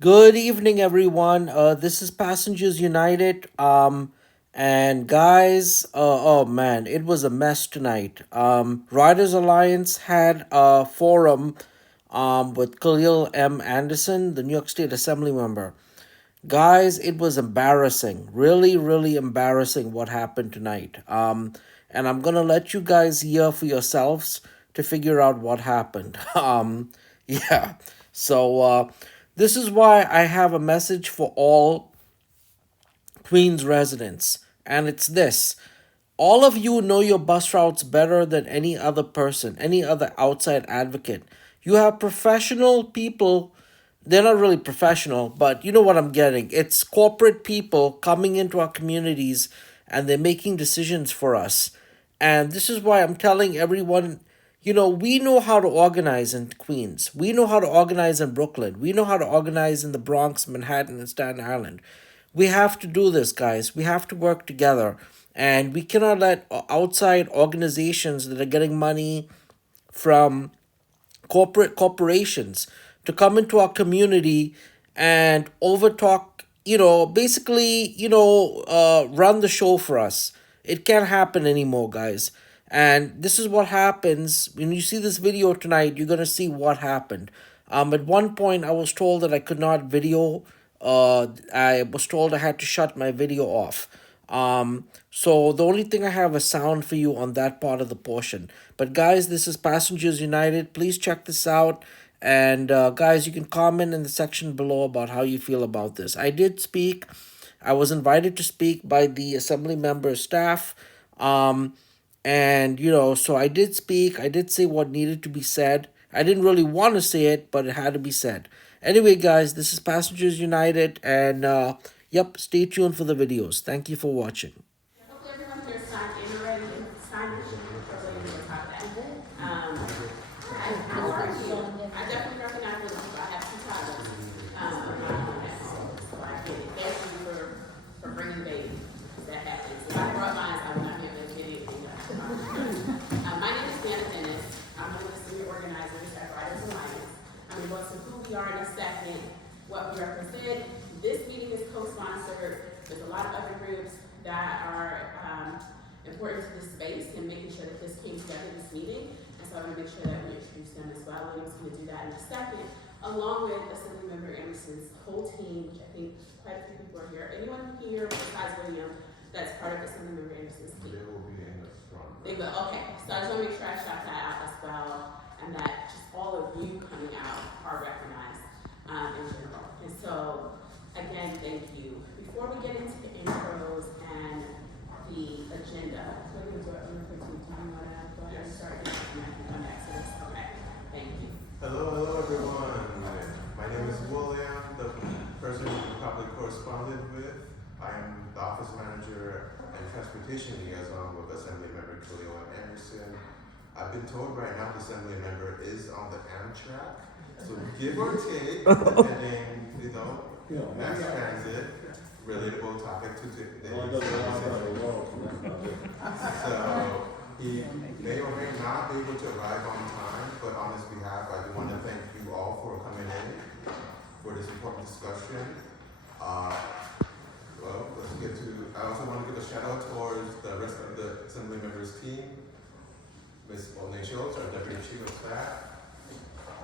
Good evening, everyone. This is Passengers United. And guys, oh man, it was a mess tonight. Riders Alliance had a forum, with Khalil M. Anderson, the New York State Assembly member. Guys, it was embarrassing. Really, really embarrassing what happened tonight. And I'm gonna let you guys hear for yourselves to figure out what happened. Yeah. So this is why I have a message for all Queens residents, and it's this. All of you know your bus routes better than any other person, any other outside advocate. You have professional people. They're not really professional, but you know what I'm getting. It's corporate people coming into our communities and they're making decisions for us. And this is why I'm telling everyone, we know how to organize in Queens. We know how to organize in Brooklyn. We know how to organize in the Bronx, Manhattan, and Staten Island. We have to do this, guys. We have to work together. And we cannot let outside organizations that are getting money from corporations to come into our community and overtalk, basically, run the show for us. It can't happen anymore, guys. And this is what happens when you see this video tonight. You're gonna see what happened. At one point, I was told that I could not video. I was told I had to shut my video off. So the only thing I have is sound for you on that part of the portion. But guys, this is Passengers United. Please check this out. And guys, you can comment in the section below about how you feel about this. I did speak. I was invited to speak by the assembly member staff. Um, and so I did speak. I did say what needed to be said. I didn't really want to say it, but it had to be said. Anyway, guys, this is Passengers United, and yep, stay tuned for the videos. Thank you for watching. Hopefully everyone here signed in already. Signed in for later to talk that. How are you? I definitely recognize it. I have two toddlers. Of my own at home, so I get it. Thank you for bringing babies. That happens. If I brought mine, I would not be able to get anything done. My name is Deanna Dennis. I'm one of the senior organizers at Riders Alliance. I'm going to go into who we are in a second, what we represent. This meeting is co-sponsored. There's a lot of other groups that are important to this space and making sure that this came together this meeting. And so I want to make sure that we introduce them as well. William's going to do that in a second, along with Assemblymember Anderson's whole team, which I think quite a few people are here. Anyone here besides William that's part of Assemblymember Anderson's team? They will be in the front. They will, okay. So I just want to make sure I shout that out as well, and that just all of you coming out are recognized in general. And so, again, thank you. Before we get into the intros and the agenda, we're going to do it really quickly. Do you want to go ahead and start? And I can come back to this. Okay. Thank you. Hello everyone. My name is William, the person you probably corresponded with. I am the office manager and transportation liaison with Assembly Member Khalil Anderson. I've been told right now the Assembly Member is on the Amtrak, so give or take, depending, mass transit, relatable topic to today's so he may or may not be able to arrive on time, but on his behalf, I do want to thank you all for coming in for this important discussion. Let's get to, I also want to give a shout out towards the rest of the Assembly members team. Ms. Olney Schultz, our Deputy Chief of Staff,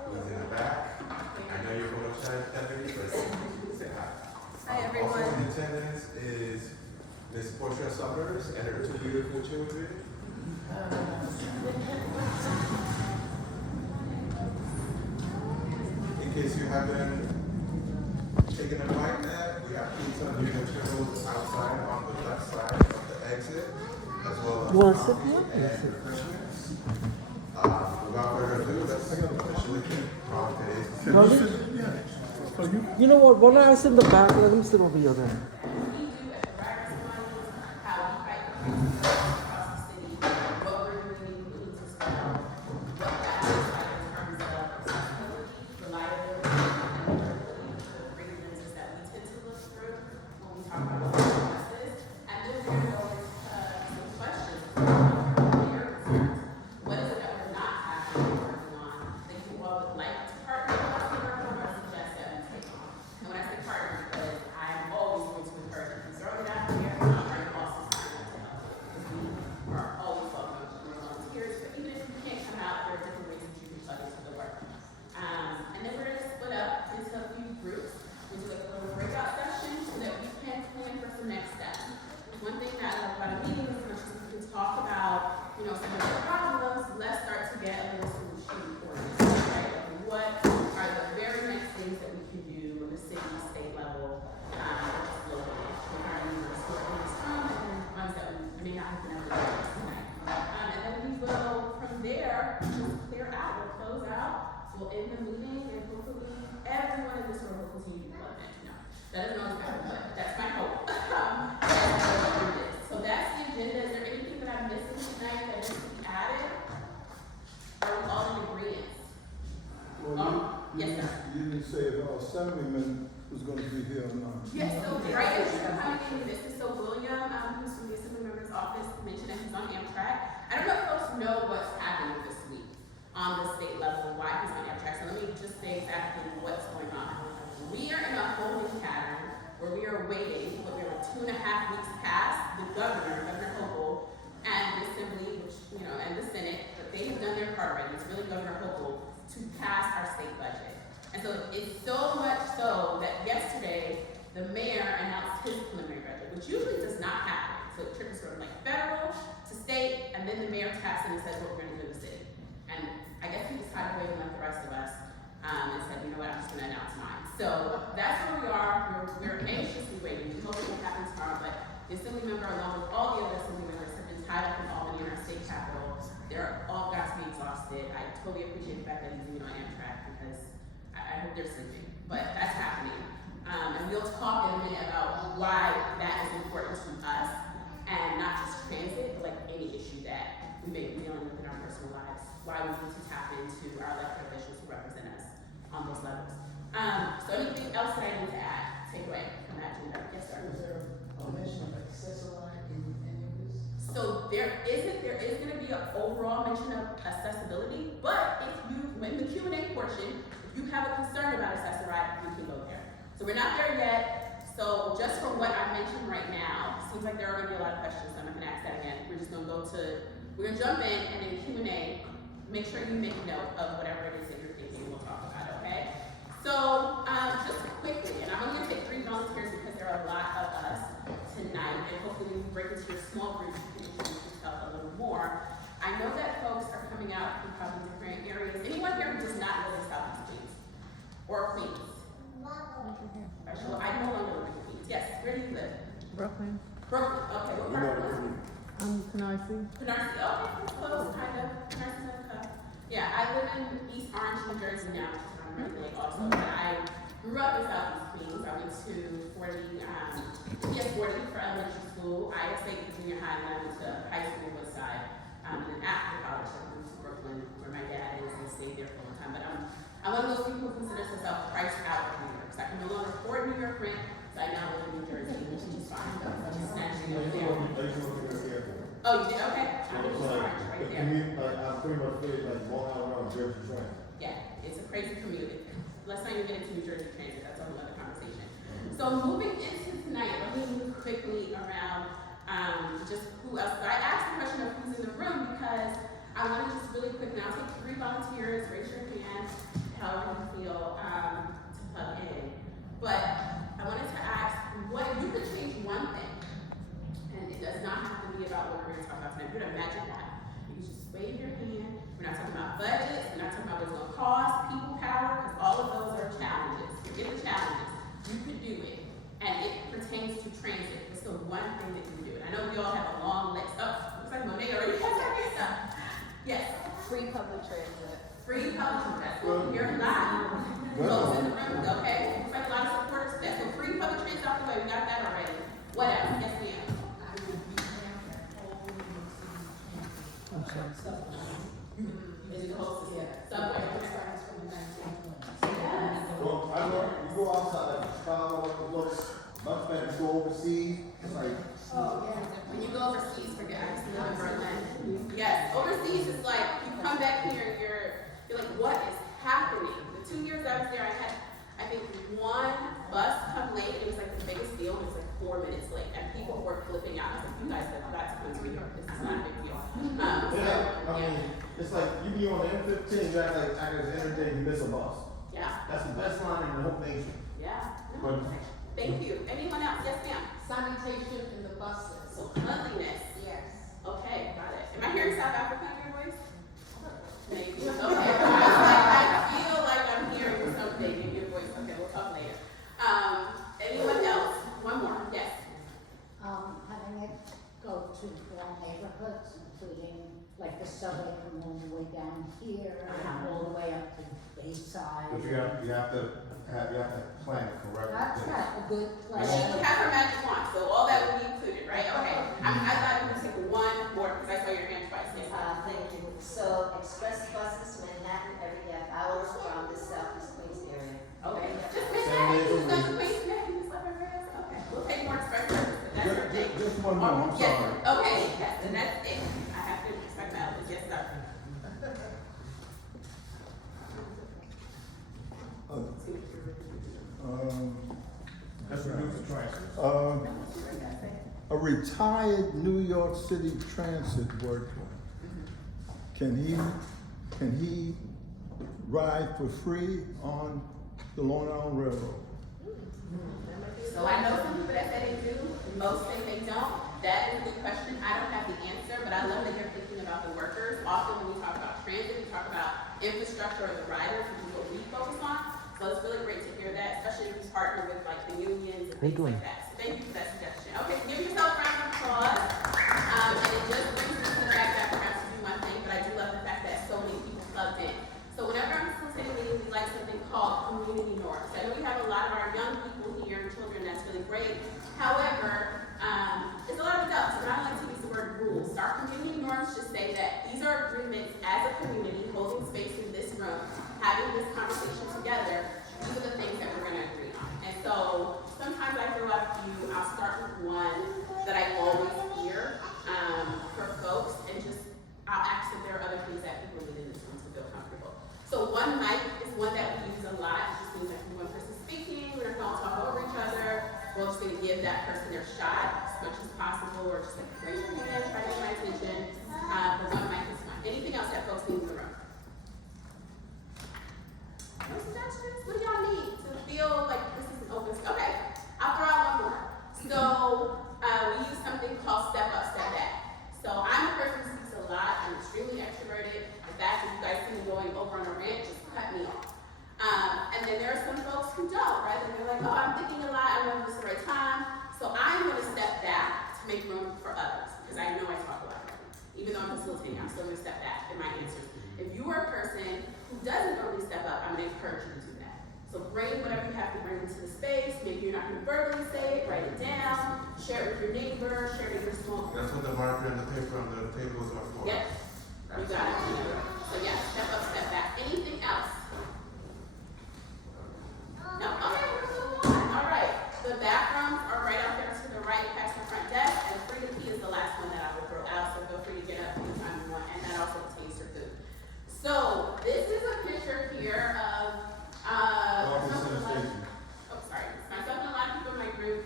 who is in the back. I know you're going to chat, Deputy, but say hi. Hi, everyone. Also in attendance is Ms. Portia Summers and her two beautiful children. In case you haven't taken a bite yet, we have pizza and vegetables outside on the left side of the exit, as well as You want to sit coffee here? and refreshments. Without further ado, let's officially kick off today's. You know what? Why don't I sit in the back? Let him sit over here then. What is it that we're not having working on that you all would like to partner with us to work on or suggest that we take on? And when You didn't say if our assemblyman was gonna be here or not. Yes, so right as you're coming in, this is so William, who's from the Assembly Member's Office, mentioned that he's on Amtrak. I don't know if folks know what's happening this week on the state level and why he's on Amtrak, so let me just say exactly what's going on. We are in a holding pattern where we are waiting, but we are 2.5 weeks past the governor, Governor Hochul, and the Assembly, which, and the Senate, but they've done their part already. It's really Governor Hochul to pass our state budget. And so it's so much so that yesterday, the mayor announced his preliminary budget, which usually does not happen. So it triggers from like federal to state, and then the mayor taps in and says what we're gonna do in the city. And I guess he was kind of waving like the rest of us, and said, you know what, I'm just gonna announce mine. So that's where we are. We're anxiously waiting. We hope it will happen tomorrow, but the Assembly member, along with all the other Assembly members, have been tied up in Albany in our state capitol. They're all got to be exhausted. I totally appreciate the fact that he's even on Amtrak because I hope they're sleeping, but that's happening. And we'll talk in a minute about why that is important to us and not just transit, but like any issue that we may be dealing with in our personal lives, why we need to tap into our elected officials who represent us on those levels. So anything else that I need to add, take away from that agenda? Yes, sir. Is there a mention of accessory in any of this? So there is gonna be an overall mention of accessibility, but in the Q&A portion, if you have a concern about accessory, we can go there. So we're not there yet. So just from what I mentioned right now, seems like there are gonna be a lot of questions, so I'm not gonna ask that again. We're gonna jump in and in Q&A, make sure you make note of whatever it is that you're thinking we'll talk about, okay? So, just quickly, and I'm only gonna take 3 volunteers because there are a lot of us tonight, and hopefully when you break into your small groups, you can introduce yourself a little more. I know that folks are coming out from probably different areas. Anyone here who does not live in Southeast Queens? Or Queens? Alright, so I no longer live in Queens. Yes, where do you live? Brooklyn. Brooklyn, okay, what part of Brooklyn? Canarsie. Canarsie, okay, that's close, kind of. Canarsie, yeah, I live in East Orange, New Jersey now, which is on Red Lake also, but I grew up in Southeast Queens. I went to 40 for elementary school, ISA junior high, and I went to high school Woodside. And then after college, I moved to Brooklyn, where my dad is, and stayed there for a long time. But I'm one of those people who considers themselves priced out of New York. So I can no longer afford New York rent, so I now live in New Jersey, which is fine. Just snatching up there. Oh, you did? Okay. I'm just right there. I pretty much feel like walking around Jersey Transit. Yeah, it's a crazy commute. Let's not even get into New Jersey Transit. That's a whole other conversation. So moving into tonight, let me move quickly around just who else. So I asked the question of who's in the room because I want to just really quickly, I'll take 3 volunteers, raise your hand, however you feel to plug in. But I wanted to ask, what if you could change one thing, and it does not have to be about what we're going to talk about tonight. You're a magic wand. You can just wave your hand. We're not talking about budgets. We're not talking about what it's going to cost, people power, because all of those are challenges. Forget the challenges. You could do it. And it pertains to transit. It's the one thing that you can do. And I know we all have a long list. Oh, looks like Monet already has her hand up. Yes. Free public transit. Free public transit. Well, you're not. Folks in the room, okay? Looks like a lot of supporters for that. So free public transit out the way. We got that already. What else? Yes, ma'am. Is it the whole system? Subway. Well, I know you go outside like Chicago, it looks much better. You go overseas, it's like When you go overseas, forget I just live in Berlin. Yes, overseas is like you come back here and you're like, what is happening? The 2 years I was there, I had I think one bus come late. It was like the biggest deal. It was like 4 minutes late, and people were flipping out. I was like, you guys have got to come to New York. This is not a big deal. I mean, it's like you be on the M15, you act like at the end of the day you miss a bus. Yeah, That's the best line in the whole nation. yeah. But Thank you. Anyone else? Yes, ma'am. Sanitation in the buses. So cleanliness. Yes. Okay, got it. Am I hearing South African in your voice? Thank you. Okay. I feel like I'm hearing something in your voice. Okay, we'll talk later. Anyone else? One more. Yes. Having it go to all neighborhoods, including like the subway from all the way down here, all the way up to Bayside. But you have to plan it correctly. That's not a good She would plan. have her magic wand, so all that would be included, right? Okay. I thought you would take one more because I saw your hand twice. Yes. Thank you. So express buses to Manhattan every half hour from the Southeast Queens area. I'm Yes, sorry. okay, yes, and that's it. I have to respect my elders, yes, sir. That's a retired New York City Transit worker. Can he ride for free on the Long Island Railroad? So I know some people that say they do, most say they don't. That is a good question. I don't have the answer, but I love that you're thinking about the workers. Often when we talk about transit, we talk about infrastructure or the riders, which is what we focus on. So it's really great to hear that, especially if you partner with like the unions and things like that. So thank you for that suggestion. Okay, give yourself a round of applause. And it just brings me to the fact that I forgot to do one thing, but I do love the fact that so many people plugged in. So whenever I'm facilitating meetings, we like something called community norms. I know we have a lot of our young people here and children, that's really great. However, there's a lot of adults, and I don't like to use the word rules. Our community norms just say that these are agreements as a community, holding space in this room, having this conversation together. These are the things that we're gonna agree on. And so sometimes I throw out a few. I'll start with one that I always hear for folks, and just I'll ask if there are other things that people need in this room to feel comfortable. So one mic is one that we use a lot. It just means that when one person speaking, we're not gonna talk over each other. We're just gonna give that person their shot as much as possible, or just like raise your hand, try to get my attention. But one mic is fine. Anything else that folks need in the room? No suggestions? What do y'all need to feel like this is an open space? Okay, I'll throw out one more. So we use something called step up, step back. So I'm a person who speaks a lot. I'm extremely extroverted. In fact, if you guys see me going over on a rant, just cut me off. And then there are some folks who don't, right? And they're like, oh, I'm thinking a lot. I don't know if this is the right time. So I'm going to step back to make room for others, because I know I talk a lot. Even though I'm facilitating, I'm still going to step back in my answers. If you are a person who doesn't normally step up, I'm going to encourage you to do that. So bring whatever you have to bring into the space. Maybe you're not going to verbally say it, write it down, share it with your neighbor, share it with your small group. That's what the marker and the paper on the tables are for. Yep, you got it. So yeah, step up, step back. Anything else? No? Okay, we're gonna move on. All right. The bathrooms are right out there to the right past the front desk, and freedom key is the last one that I will throw out, so feel free to get up anytime you want, and that also contains your food. So this is a picture here of myself and a lot of people in my group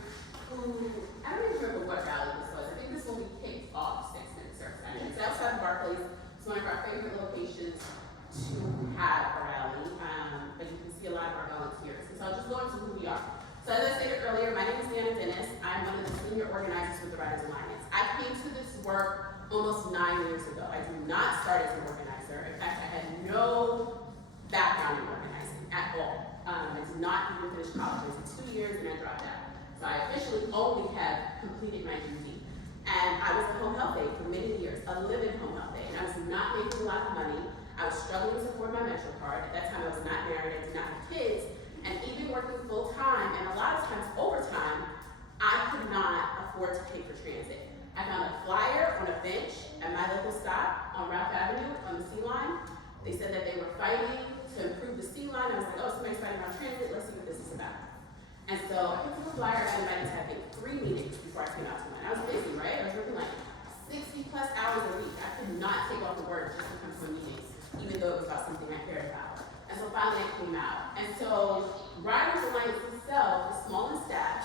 who, I don't even remember what rally this was. I think this will be kicked off 6 minutes or so. It's outside of Barclays. It's one of our favorite locations to have a rally, but you can see a lot of our volunteers. And so I'll just go into who we are. So as I stated earlier, my name is Deanna Dennis. I'm one of the senior organizers with the Riders Alliance. I came to this work almost 9 years ago. I did not start as an organizer. In fact, I had no background in organizing at all. I did not even finish college. It was 2 years and I dropped out. So I officially only have completed my UD. And I was a home health aide for many years, a living home health aide. And I was not making a lot of money. I was struggling to afford my Metro card. At that time, I was not married. I did not have kids. And even working full time, and a lot of times overtime, I could not afford to pay for transit. I found a flyer on a bench at my local stop on Ralph Avenue on the C line. They said that they were fighting to improve the C line. I was like, oh, somebody's fighting about transit. Let's see what this is about. And so I picked up a flyer. I invited to have 3 meetings before I came out to one. I was busy, right? I was working like 60 plus hours a week. I could not take off the work just to come to a meeting, even though it was about something I cared about. And so finally I came out. And so Riders Alliance itself is small in staff.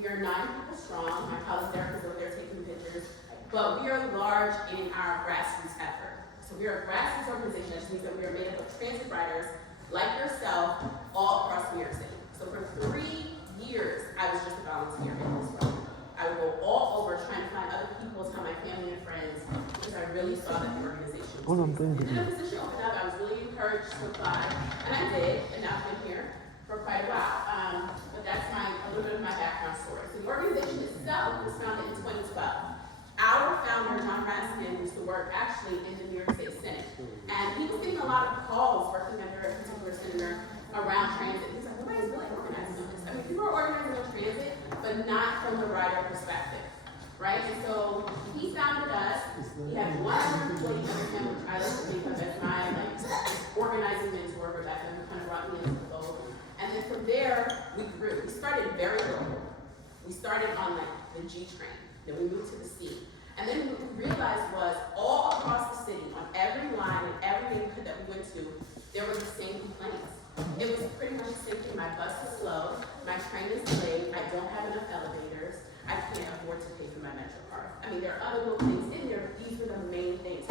We are 9 people strong. My colleague Derek is over there taking pictures. But we are large in our grassroots effort. So we are a grassroots organization. That just means that we are made up of transit riders like yourself all across New York City. So for 3 years, I was just a volunteer in this role. I would go all over trying to find other people, tell my family and friends, because I really saw that the organization was and then the position opened up. I was really encouraged to apply, and I did, and I've been here for quite a while. But that's a little bit of my background story. So the organization itself was founded in 2012. Our founder, John Raskin, used to work actually in the New York State Senate. And he was getting a lot of calls working under a particular senator around transit. He's like, nobody's really organizing on this. I mean, people are organizing on transit, but not from the rider perspective, right? And so he founded us. He had one other employee under him, which I like to think of as my organizing mentor, Rebecca, who kind of brought me into the fold. And then from there, we grew. We started very local. We started on the G train. Then we moved to the C. And then what we realized was all across the city, on every line, in every neighborhood that we went to, there were the same complaints. It was pretty much the same thing. My bus is slow, my train is late, I don't have enough elevators, I can't afford to pay for my MetroCard. I mean, there are other little things in there, but these were the main things.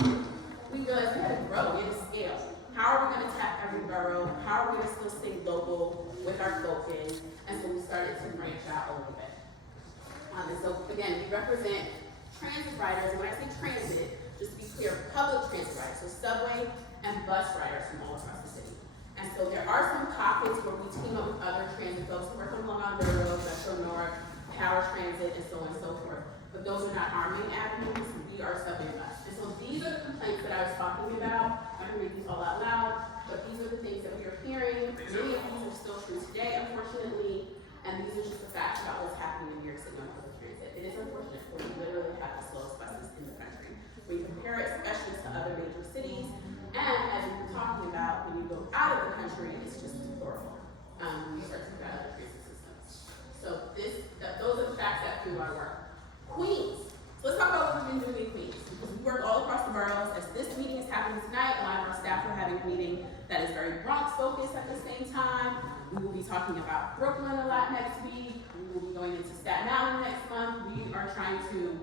We realized we had to grow, we had to scale. How are we gonna tap every borough? How are we gonna still stay local with our focus? And so we started to branch out a little bit. And so again, we represent transit riders, and when I say transit, just to be clear, public transit riders, so subway and bus riders from all across the city. And so there are some pockets where we team up with other transit folks who work on Long Island Railroad, Metro North, Power Transit, and so on and so forth. But those are not our main avenues, we are subway and bus. And so these are the complaints that I was talking about. I can read these all out loud, but these are the things that we are hearing. Many of these are still true today, unfortunately, and these are just the facts about what's happening in New York City on public transit. It is unfortunate, but we literally have the slowest buses in the country. When you compare it, especially to other major cities, and as we were talking about, when you go out of the country, it's just deplorable. You start to about other transit systems. So those are the facts that fuel our work. Queens. So let's talk about what we've been doing in Queens. Because we work all across the boroughs. As this meeting is happening tonight, a lot of our staff are having a meeting that is very Bronx focused at the same time. We will be talking about Brooklyn a lot next week. We will be going into Staten Island next month. We are trying to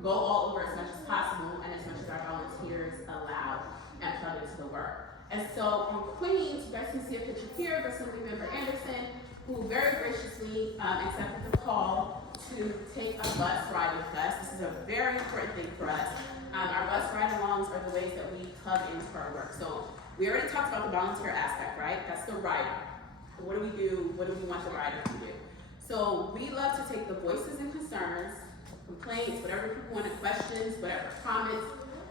go all over as much as possible and as much as our volunteers allow and plug into the work. And so on Queens, you guys can see a picture here of Assemblymember Anderson, who very graciously accepted the call to take a bus ride with us. This is a very important thing for us. Our bus ride-alongs are the ways that we plug into our work. So we already talked about the volunteer aspect, right? That's the rider. What do we do? What do we want the rider to do? So we love to take the voices and concerns, complaints, whatever people want, questions, whatever comments,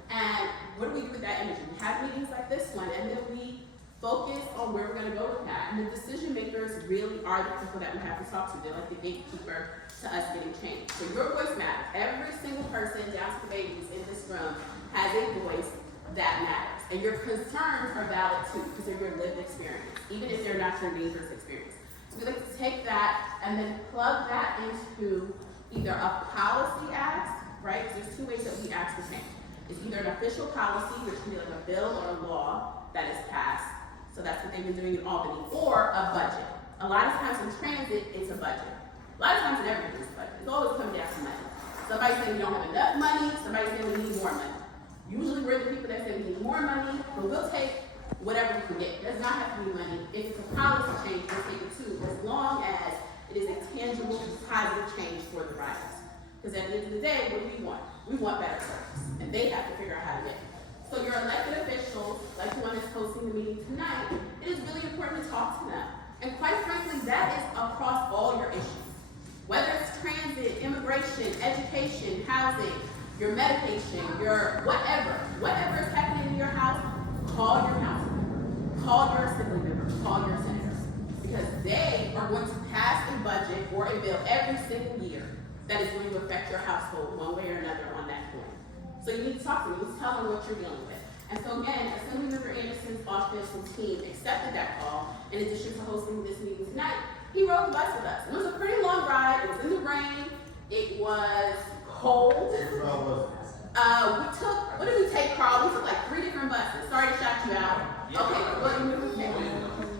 and what do we do with that energy? We have meetings like this one, and then we focus on where we're going to go with that. And the decision makers really are the people that we have to talk to. They're like the gatekeeper to us getting change. So your voice matters. Every single person, down to the babies in this room, has a voice that matters. And your concerns are valid too, because they're your lived experience, even if they're not your neighbor's experience. So we like to take that and then plug that into either a policy ask, right? There's two ways that we ask for change. It's either an official policy, which can be like a bill or a law that is passed. So that's what they've been doing in Albany, or a budget. A lot of times in transit, it's a budget. A lot of times in everything, it's a budget. It's always coming down to money. Somebody's saying we don't have enough money, somebody's saying we need more money. Usually we're the people that say we need more money, but we'll take whatever we can get. It does not have to be money. If it's a policy change, we'll take it too, as long as it is a tangible, positive change for the riders. Because at the end of the day, what do we want? We want better service, and they have to figure out how to get it. So your elected officials, like the one that's hosting the meeting tonight, it is really important to talk to them. And quite frankly, that is across all your issues. Whether it's transit, immigration, education, housing, your medication, your whatever is happening in your house, call your councilman, call your assembly member, call your senators. Because they are going to pass a budget or a bill every single year that is going to affect your household one way or another on that point. So you need to talk to them, you need to tell them what you're dealing with. And so again, Assemblymember Anderson's office and team accepted that call in addition to hosting this meeting tonight. He rode the bus with us. It was a pretty long ride, it was in the rain, it was cold. We took, what did we take, Carl? We took like 3 different buses. Sorry to shout you out. Okay, what did we take?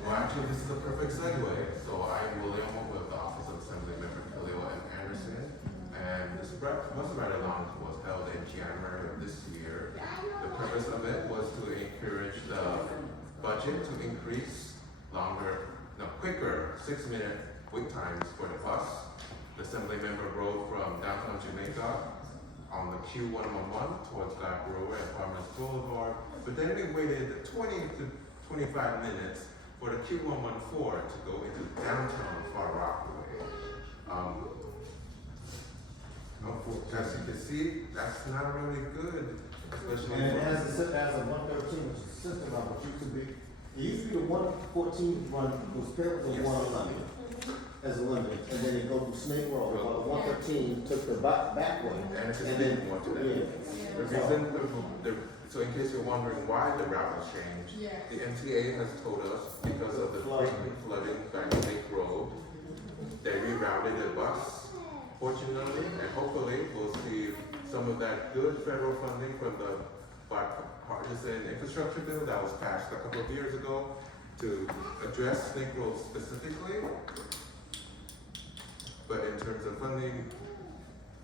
Well, actually, this is a perfect segue. So I'm William with the Office of Assemblymember Khalil M. Anderson, and this bus ride along was held in January of this year. The purpose of it was to encourage the budget to increase quicker 6-minute wait times for the bus. The assembly member rode from downtown Jamaica on the Q111 towards Guy Brewer and Farmers Boulevard, but then we waited 20 to 25 minutes for the Q114 to go into downtown Far Rockaway. As you can see, that's not really good, especially And for as of 113, which is the system of what used to be, it used to be the 114 run was paired with the 111 as a limit, and then it go through Snake Road, but the 113 took the back way, and to and then, speak more to that. yeah. The reason, so in case you're wondering why the route has changed, the MTA has told us because of the frequent flooding back on Lake Road, they rerouted the bus Fortunately, and hopefully, we'll see some of that good federal funding from the bipartisan infrastructure bill that was passed a couple of years ago to address Snake Grove specifically. But in terms of funding,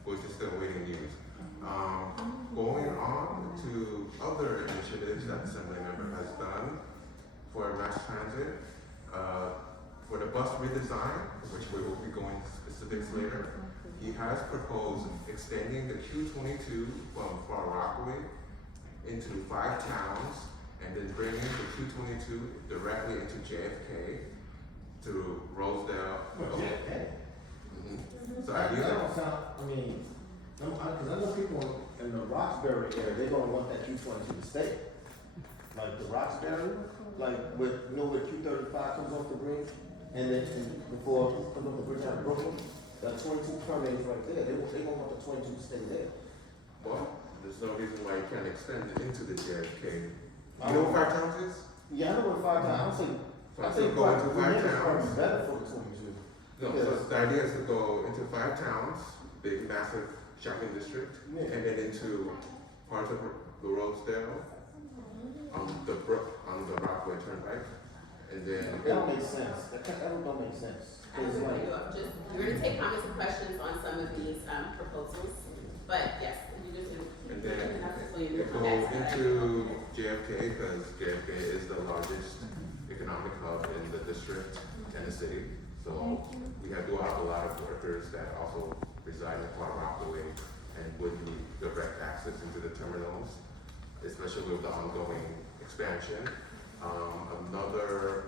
we're just still waiting news. Going on to other initiatives that the Assembly member has done for mass transit, for the bus redesign, which we will be going to specifics later, he has proposed extending the Q22 from Far Rockaway into 5 towns and then bringing the Q22 directly into JFK to Rosedale. JFK? So That ideally, don't sound, I mean, cause I know people in the Roxbury area, they're gonna want that Q22 to stay. Like the Roxbury, like with, you know where Q35 comes off the bridge? And then, before it comes off the bridge out of Brooklyn, that 22 terminus right there, they gonna want the 22 to stay there. well, there's no reason why you can't extend it into the JFK. You know what 5 towns is? Yeah, I know what 5 towns, I So think go into 5 Virginia's towns. probably better for the 22. No, so the idea is to go into 5 towns, big massive shopping district, Yeah. and then into parts of the Rosedale, on the Rockaway Turnpike, and then. That don't make sense, that don't make sense. I It's was like, we're gonna take comments and questions on some of these, proposals, but yes, you just. And then So you it come goes back to that. into JFK, because JFK is the largest economic hub in the district and the city. So we do have a lot of workers that also reside in Far Rockaway and would need direct access into the terminals, especially with the ongoing expansion. Another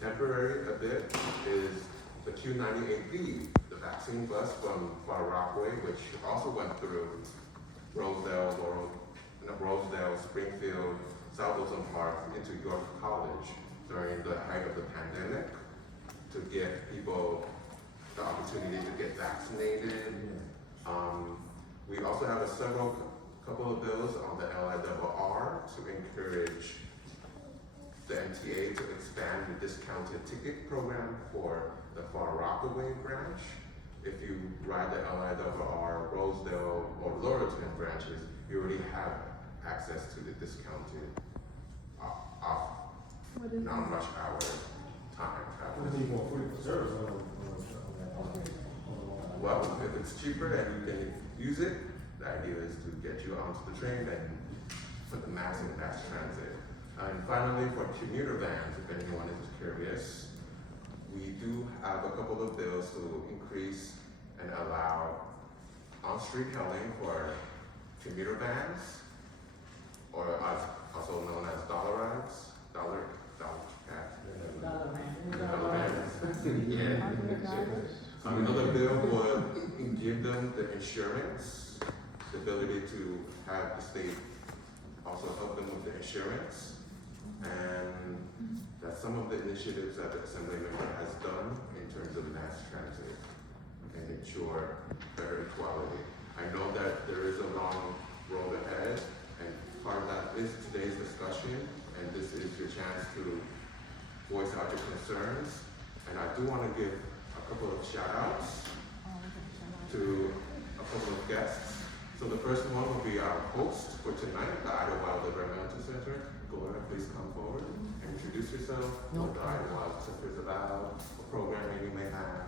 temporary a bit is the Q98B, the vaccine bus from Far Rockaway, which also went through Rosedale, Springfield, South Wilson Park into York College during the height of the pandemic to give people the opportunity to get vaccinated. We also have couple of bills on the LIRR to encourage the MTA to expand the discounted ticket program for the Far Rockaway branch. If you ride the LIRR, Rosedale, or Laurelton branches, you already have access to the discounted off What is non-rush hour time. what do you want, 40 service on Well, if it's cheaper and you can use it, the idea is to get you onto the train and put the mass in mass transit. And finally, for commuter vans, if anyone is curious, we do have a couple of bills to increase and allow on-street hailing for commuter vans, or also known as dollar rides, dollar vans. Yeah. Another bill would give them the insurance, the ability to have the state also help them with the insurance. And that's some of the initiatives that the Assembly member has done in terms of mass transit and ensure better equality. I know that there is a long road ahead, and part of that is today's discussion, and this is your chance to voice out your concerns. And I do want to give a couple of shout outs to a couple of guests. So the first one will be our host for tonight, the Idlewild Environmental Center. Gloria, please come forward and introduce yourself, what the Idlewild Center is about, what programming you may have.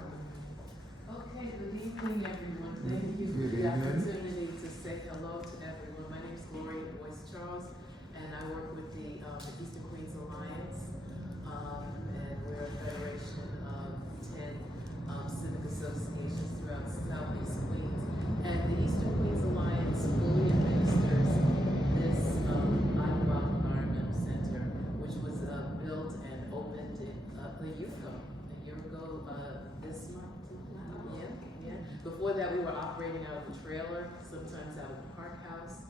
Okay, good evening, everyone. Thank you for the opportunity to say hello to everyone. My name is Gloria Boyce Charles, and I work with the Eastern Queens Alliance, and we're a federation of 10 civic associations throughout Southeast Queens. And the Eastern Queens Alliance fully administers this Idlewild Environmental Center, which was built and opened a year ago this month. Yeah. Before that, we were operating out of a trailer, sometimes out of the park house.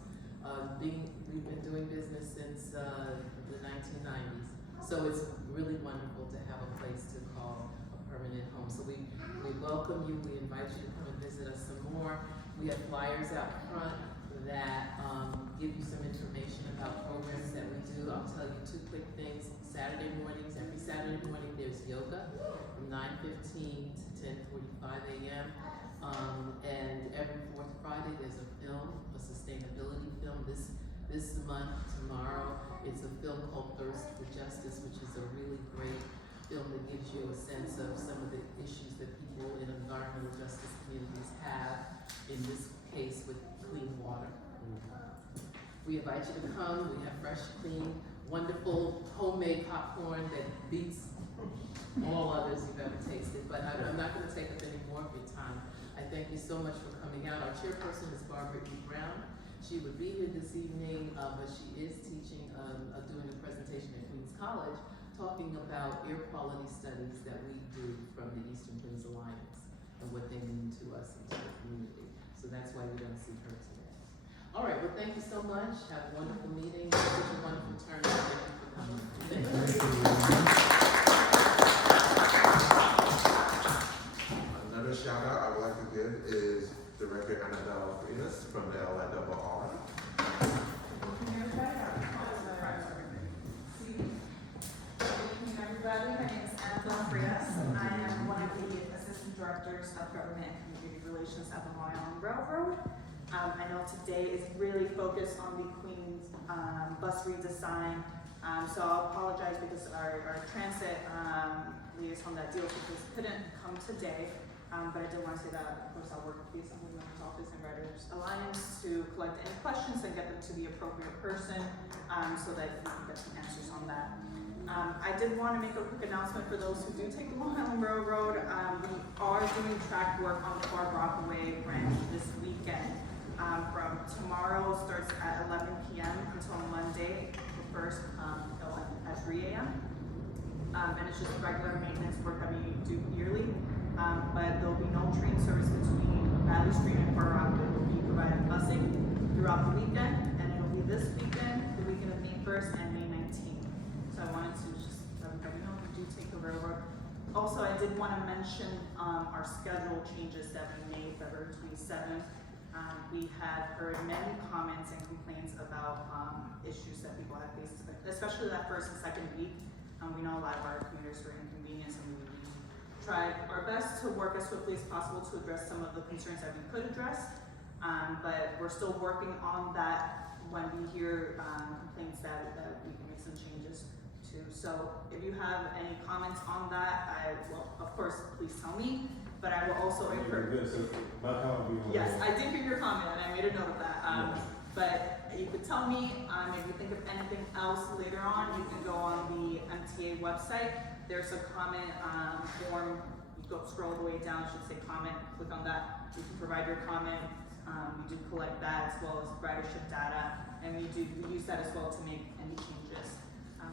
We've been doing business since the 1990s. So it's really wonderful to have a place to call a permanent home. So we welcome you, we invite you to come and visit us some more. We have flyers out front that give you some information about programs that we do. I'll tell you 2 quick things. Every Saturday morning, there's yoga from 9 9:15 to 10:45 a.m. And every fourth Friday, there's a film, a sustainability film. This month, tomorrow, it's a film called Thirst for Justice, which is a really great film that gives you a sense of some of the issues that people in environmental justice communities have, in this case with clean water. We invite you to come. We have fresh, clean, wonderful homemade popcorn that beats all others you've ever tasted. But I'm not going to take up any more of your time. I thank you so much for coming out. Our chairperson is Barbara E. Brown. She would be here this evening, but she is teaching, doing a presentation at Queens College, talking about air quality studies that we do from the Eastern Queens Alliance and what they mean to us and to the community. So that's why we don't see her today. All right, well, thank you so much. Have a wonderful meeting. Such a wonderful turnout. Thank you for coming. Another shout out I would like to give is Director Annabelle Frias from the LIRR. Everybody, my name is Annabelle Frias. I am one of the Assistant Directors of Government and Community Relations at the Long Island Railroad. I know today is really focused on the Queens bus redesign, so I'll apologize because our transit liaison that deals with this couldn't come today, but I did want to say that, of course, I'll work with the Assemblyman's Office and Writers Alliance to collect any questions and get them to the appropriate person so that we can get some answers on that. I did want to make a quick announcement for those who do take the Long Island Railroad. We are doing track work on the Far Rockaway branch this weekend. From tomorrow starts at 11 p.m. until Monday, the first at 3 a.m. And it's just regular maintenance work that we do yearly. But there will be no train service between Valley Stream and Far Rockaway. We'll be providing busing throughout the weekend, and it'll be this weekend, the weekend of May 1st and May 19th. So I wanted to just let everybody know if you do take the railroad. Also, I did want to mention our schedule changes that we made February 27th. We had heard many comments and complaints about issues that people have faced, especially that first and second week. We know a lot of our commuters were inconvenienced, and we tried our best to work as swiftly as possible to address some of the concerns that we could address. But we're still working on that. When we hear complaints that we can make some changes to. So if you have any comments on that, I will, of course, please tell me. But I will also encourage. Yes, I did hear your comment, and I made a note of that. But you could tell me if you think of anything else later on. You can go on the MTA website. There's a comment form. You go scroll the way down. It should say comment. Click on that. You can provide your comment. We do collect that as well as ridership data, and we use that as well to make any changes.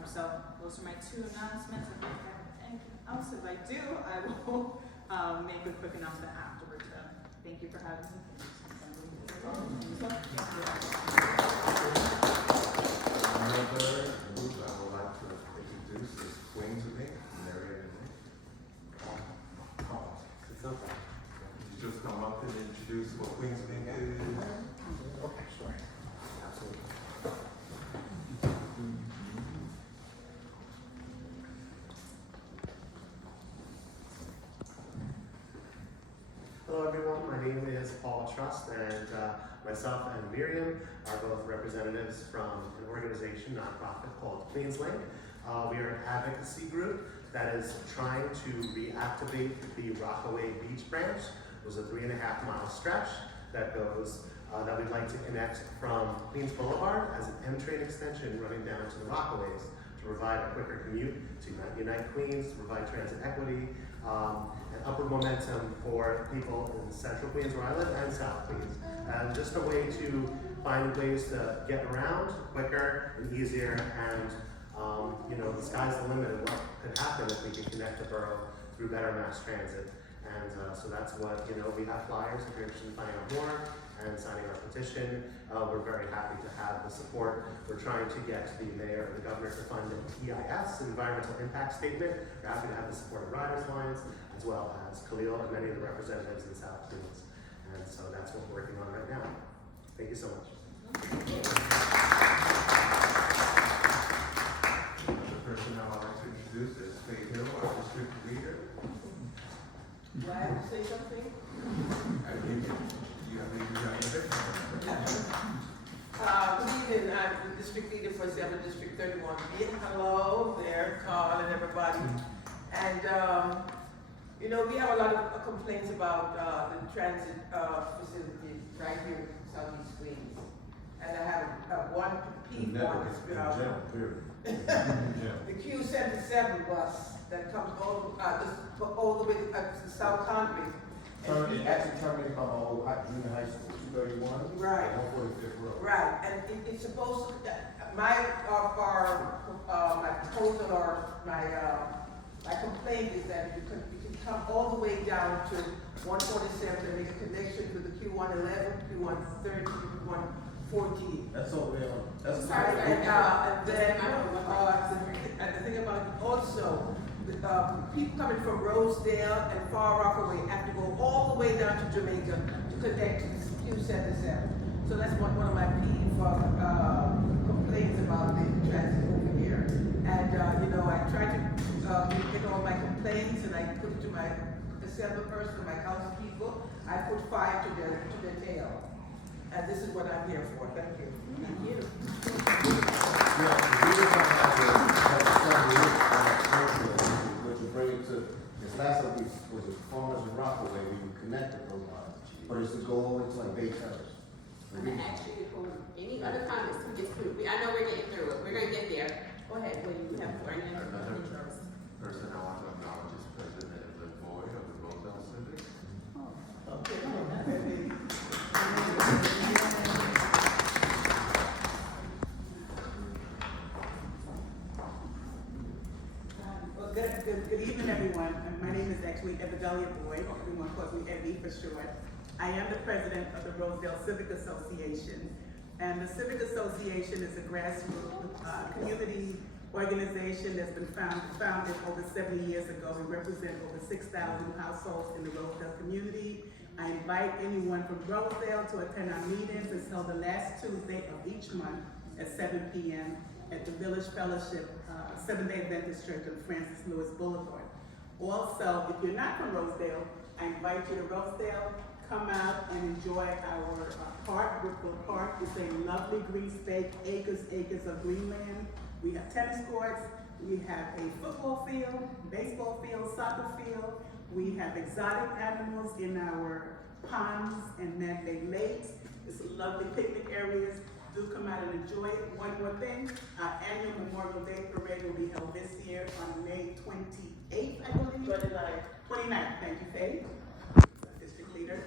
So those are my two announcements. If I have anything else, if I do, I will make a quick announcement afterwards. Thank you for having me. Another group I would like to introduce is Queens with Me, Marion and Nick. You just come up and introduce what Queens with Me is. Okay, sorry. Absolutely. Hello everyone, my name is Paul Trust, and myself and Miriam are both representatives from an organization, nonprofit called Queenslink. We are an advocacy group that is trying to reactivate the Rockaway Beach branch. It was a 3.5-mile stretch that goes, that we'd like to connect from Queens Boulevard as an M-train extension running down to the Rockaways to provide a quicker commute to unite Queens, to provide transit equity, and upward momentum for people in Central Queens where I live and South Queens. And just a way to find ways to get around quicker and easier, and you know, the sky's the limit of what could happen if we can connect the borough through better mass transit. And so that's what, you know, we have flyers if you're interested in finding out more and signing our petition. We're very happy to have the support. We're trying to get the mayor and the governor to fund an EIS, an environmental impact statement. We're happy to have the support of Riders Alliance, as well as Khalil and many of the representatives in South Queens. And so that's what we're working on right now. Thank you so much. The person I would like to introduce is Faye Hill, our district leader. say something? Good evening, I'm the district leader for 7th District 31B. Hello there, Carl and everybody. And, you know, we have a lot of complaints about the transit facilities right here in Southeast Queens. And I have one peeve on this. The Q77 bus that comes all the way to South Conway. Actually terminated by my old junior high school, 231. Right. 145th Road. Right, and it's supposed to, my proposal or my complaint is that you can come all the way down to 147 and make a connection with the Q111, Q130, Q114. That's over there. That's Right, and the thing about it also, the people coming from Rosedale and Far Rockaway have to go all the way down to Jamaica to connect to the Q77. So that's one of my complaints about the transit over here. And you know, I try to get all my complaints and I put it to my assembly person, my council people. I put 5 to their tail. And this is what I'm here for. Thank you. Thank you. What you bring it to, this last one was a Farmers and Rockaway, we connected those lines. But it's to go over to like Bay Terrace. I'm gonna ask you for any other comments to get through. I know we're getting through it. We're gonna get there. Go ahead, what do you have for any other Another intros? person I want to acknowledge is President LaVoy of the Roselle Civic. Well, good evening, everyone. My name is actually Evidelia Boyd, or everyone calls me Evie for short. I am the president of the Rosedale Civic Association. And the Civic Association is a grassroots community organization that's been founded over 70 years ago. We represent over 6,000 households in the Rosedale community. I invite anyone from Rosedale to attend our meetings. It's held the last Tuesday of each month at 7 p.m. at the Village Fellowship Seventh-day Adventist Church on Francis Lewis Boulevard. Also, if you're not from Rosedale, I invite you to Rosedale. Come out and enjoy our park, Brookville Park. It's a lovely green space, acres of greenland. We have tennis courts, we have a football field, baseball field, soccer field. We have exotic animals in our ponds and man-made lakes. It's lovely picnic areas. Do come out and enjoy it. One more thing, our annual Memorial Day Parade will be held this year on May 28th, I believe. 29th, thank you, Faith, district leader.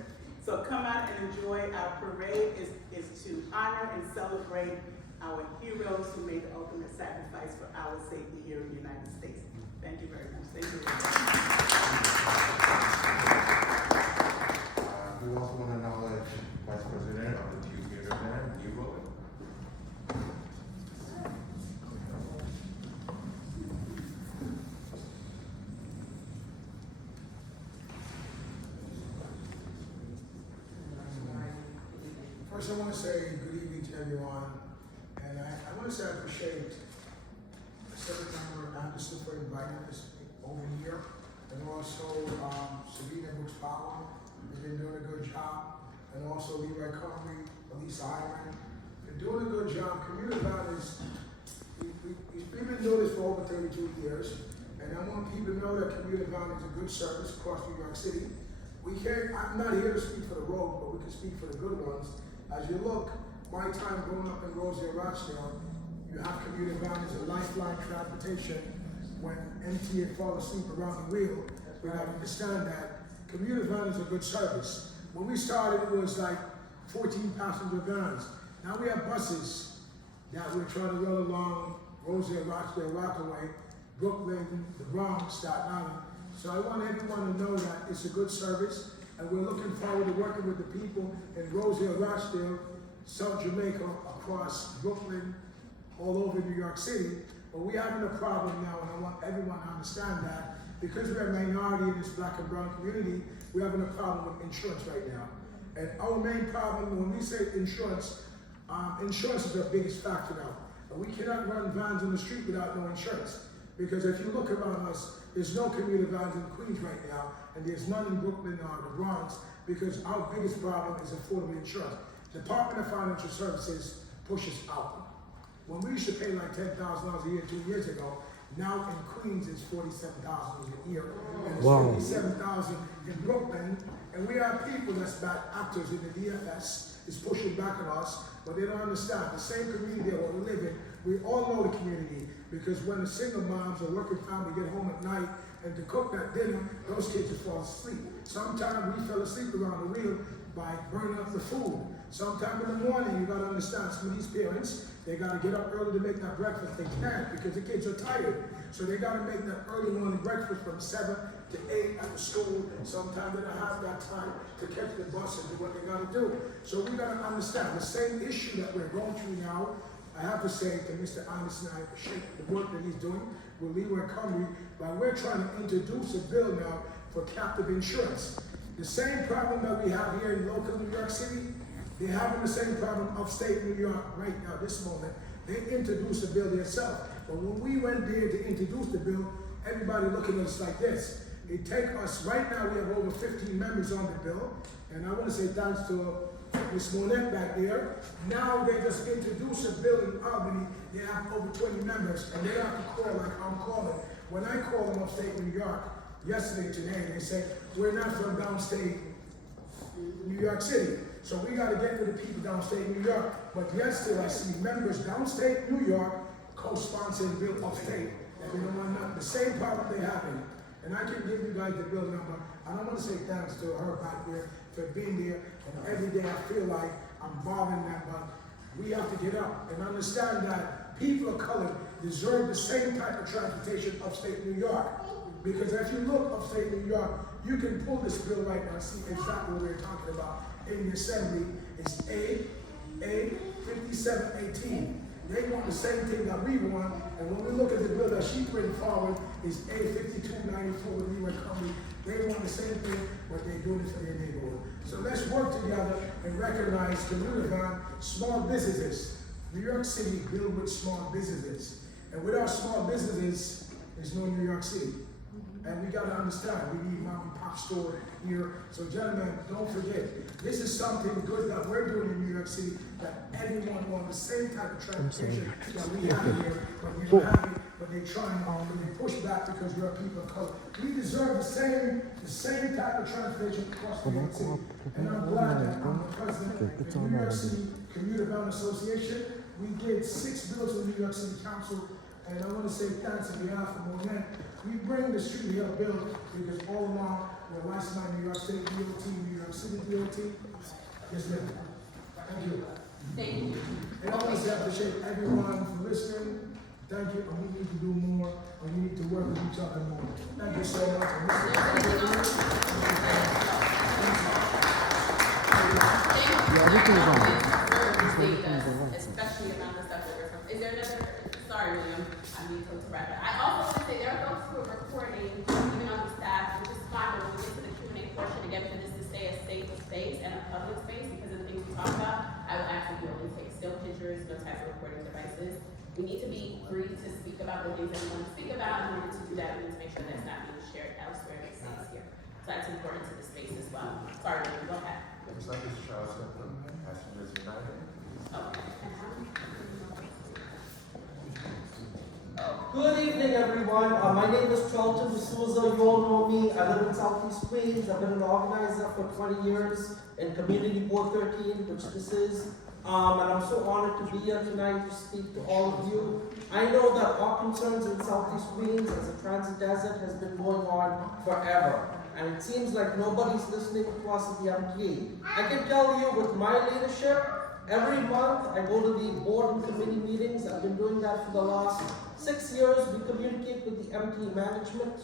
So come out and enjoy. Our parade is to honor and celebrate our heroes who made the ultimate sacrifice for our safety here in the United States. Thank you very much. Thank you. We also want to acknowledge Vice President of the Youth Theater Band, New Road. First, I want to say good evening to everyone, and I want to say I appreciate the Senate member Anderson for inviting us over here, and also Serena Brooks Powell, has been doing a good job, and also Leroy Connery, Elisa Hyman, they're doing a good job. Community Values, we've been doing this for over 32 years, and I want people to know that Community Values is a good service across New York City. I'm not here to speak for the road, but we can speak for the good ones. As you look, my time growing up in Rosedale, Rochdale, you have Community Values, a lifeline transportation. When MTA fall asleep around the wheel, we have to understand that Community Values is a good service. When we started, it was like 14 passenger vans. Now we have buses that we're trying to roll along Rosedale, Rochdale, Rockaway, Brooklyn, the Bronx, Staten Island. So I want everyone to know that it's a good service, and we're looking forward to working with the people in Rosedale, Rochdale, South Jamaica, across Brooklyn, all over New York City. But we're having a problem now, and I want everyone to understand that because we're a minority in this black and brown community, we're having a problem with insurance right now. And our main problem, when we say insurance, insurance is our biggest factor now. And we cannot run vans on the street without no insurance. Because if you look around us, there's no community values in Queens right now, and there's none in Brooklyn or the Bronx, because our biggest problem is affordable insurance. Department of Financial Services pushes out. When we used to pay like $10,000 a year 2 years ago, now in Queens it's $47,000 a year, and it's $57,000 in Brooklyn. And we have people that's bad actors in the DFS is pushing back on us, but they don't understand. The same community that we live in, we all know the community, because when the single moms or working family get home at night and to cook that dinner, those kids will fall asleep. Sometimes we fell asleep around the wheel by burning up the food. Sometime in the morning, you gotta understand, some of these parents, they gotta get up early to make that breakfast. They can't because the kids are tired. So they gotta make that early morning breakfast from 7 to 8 at the school. Sometimes they don't have that time to catch the bus and do what they gotta do. So we gotta understand the same issue that we're going through now. I have to say to Mr. Anderson, I appreciate the work that he's doing with Leroy Cumby, but we're trying to introduce a bill now for captive insurance. The same problem that we have here in local New York City, they're having the same problem upstate New York right now, this moment. They introduced the bill themselves. But when we went there to introduce the bill, everybody looking at us like this. It take us, right now we have over 15 members on the bill, and I want to say thanks to Ms. Monette back there. Now they just introduced a bill in Albany, they have over 20 members, and they have to call like I'm calling. When I called them upstate New York yesterday, today, they said, we're not from downstate New York City. So we got to get to the people downstate New York. But yet still I see members downstate New York co-sponsoring the bill upstate. And we don't want nothing. The same problem they have in it. And I can give you guys the bill number. I don't want to say thanks to her back there for being there. And every day I feel like I'm bothering them, but we have to get up and understand that people of color deserve the same type of transportation upstate New York. Because if you look upstate New York, you can pull this bill right now and see exactly what we're talking about. In the assembly, it's A 5718. They want the same thing that we want, and when we look at the bill that she put forward, is A 5294 with Leroy Cumby. They want the same thing, but they're doing it for their neighborhood. So let's work together and recognize community small businesses. New York City built with small businesses, and without small businesses, there's no New York City. And we gotta understand, we need mom and pop store here. So gentlemen, don't forget, this is something good that we're doing in New York City, that everyone wants the same type of transportation that we have here, but we don't have it, but they try and they push back because we're people of color. We deserve the same type of transportation across New York City. And I'm glad that I'm the president of the New York City Commuter Development Association. We did 6 bills in the New York City Council, and I want to say thanks on behalf of Monette. We bring the Street Hill bill because all along we're licensed by New York State DOT, New York City DOT. Yes, ma'am. Thank you. Thank you. And I want to say I appreciate everyone for listening. Thank you, and we need to do more, and we need to work with each other more. Thank you so much. And this is- Especially around the stuff that we're talking. Is there another? Sorry, William. I need to wrap it. I also want to say there are folks who are recording, even on the staff, which is fine, but when we get to the Q&A portion again, for this to stay a safe space and a public space because of the things we talk about, I will ask you only take still pictures, no type of recording devices. We need to be free to speak about the things that we want to speak about, and in order to do that, we need to make sure that's not being shared elsewhere in the space here. So that's important to the space as well. Sorry, William, go ahead. Looks like it's Charles from Passengers United. Okay. Good evening, everyone. My name is Charlton D'Souza. You all know me. I live in Southeast Queens. I've been an organizer for 20 years in Community Board 13, which this is. And I'm so honored to be here tonight to speak to all of you. I know that our concerns in Southeast Queens as a transit desert has been going on forever. And it seems like nobody's listening to us at the MTA. I can tell you with my leadership, every month I go to the board and committee meetings. I've been doing that for the last 6 years. We communicate with the MTA management,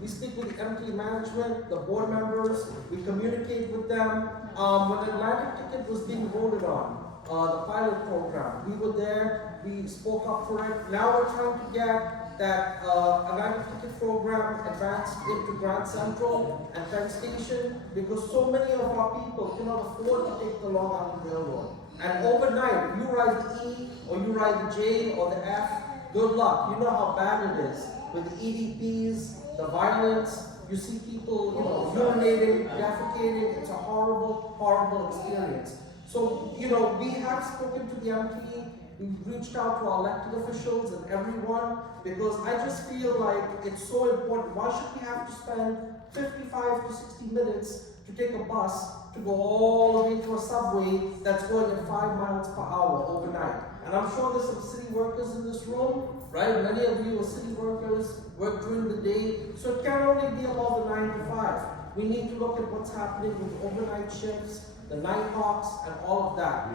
we speak with the MTA management, the board members, we communicate with them. When the Atlantic ticket was being voted on, the pilot program, we were there, we spoke up for it. Now we're trying to get that Atlantic ticket program advanced into Grand Central and Penn Station because so many of our people cannot afford to take the Long Island Railroad. And overnight, if you ride the E or you ride the J or the F, good luck. You know how bad it is with the EDPs, the violence. You see people, urinating, defecating. It's a horrible, horrible experience. So, we have spoken to the MP. We've reached out to our elected officials and everyone because I just feel like it's so important. Why should we have to spend 55 to 60 minutes to take a bus to go all the way to a subway that's going at 5 miles per hour overnight? And I'm sure there's some city workers in this room, right? Many of you are city workers, work during the day, so it can't only be about the 9 to 5. We need to look at what's happening with overnight shifts, the night hawks, and all of that.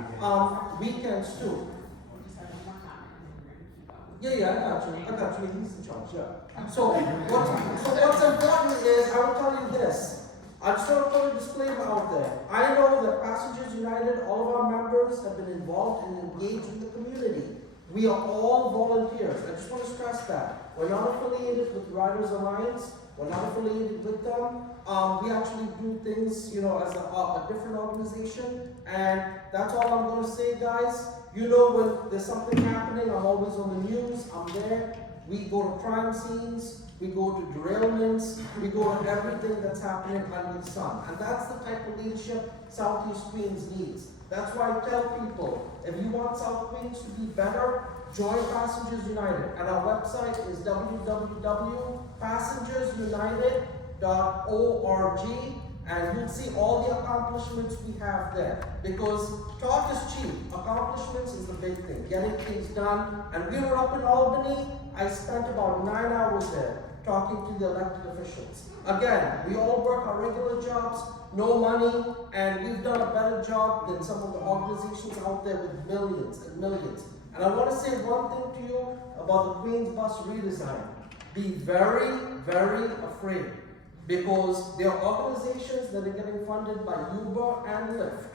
Weekends too. Yeah, I got you. He's in charge, yeah. So what's important is, I will tell you this. I just want to put a disclaimer out there. I know that Passengers United, all of our members have been involved and engaged with the community. We are all volunteers. I just want to stress that. We're not affiliated with Riders Alliance. We're not affiliated with them. We actually do things, as a different organization. And that's all I'm going to say, guys. When there's something happening, I'm always on the news. I'm there. We go to crime scenes. We go to derailments. We go to everything that's happening under the sun. And that's the type of leadership Southeast Queens needs. That's why I tell people, if you want South Queens to be better, join Passengers United. And our website is www.passengersunited.org. And you'll see all the accomplishments we have there. Because talk is cheap. Accomplishments is the big thing. Getting things done. And we were up in Albany. I spent about 9 hours there talking to the elected officials. Again, we all work our regular jobs, no money, and we've done a better job than some of the organizations out there with millions and millions. And I want to say one thing to you about the Queens Bus redesign. Be very, very afraid. Because there are organizations that are getting funded by Uber and Lyft,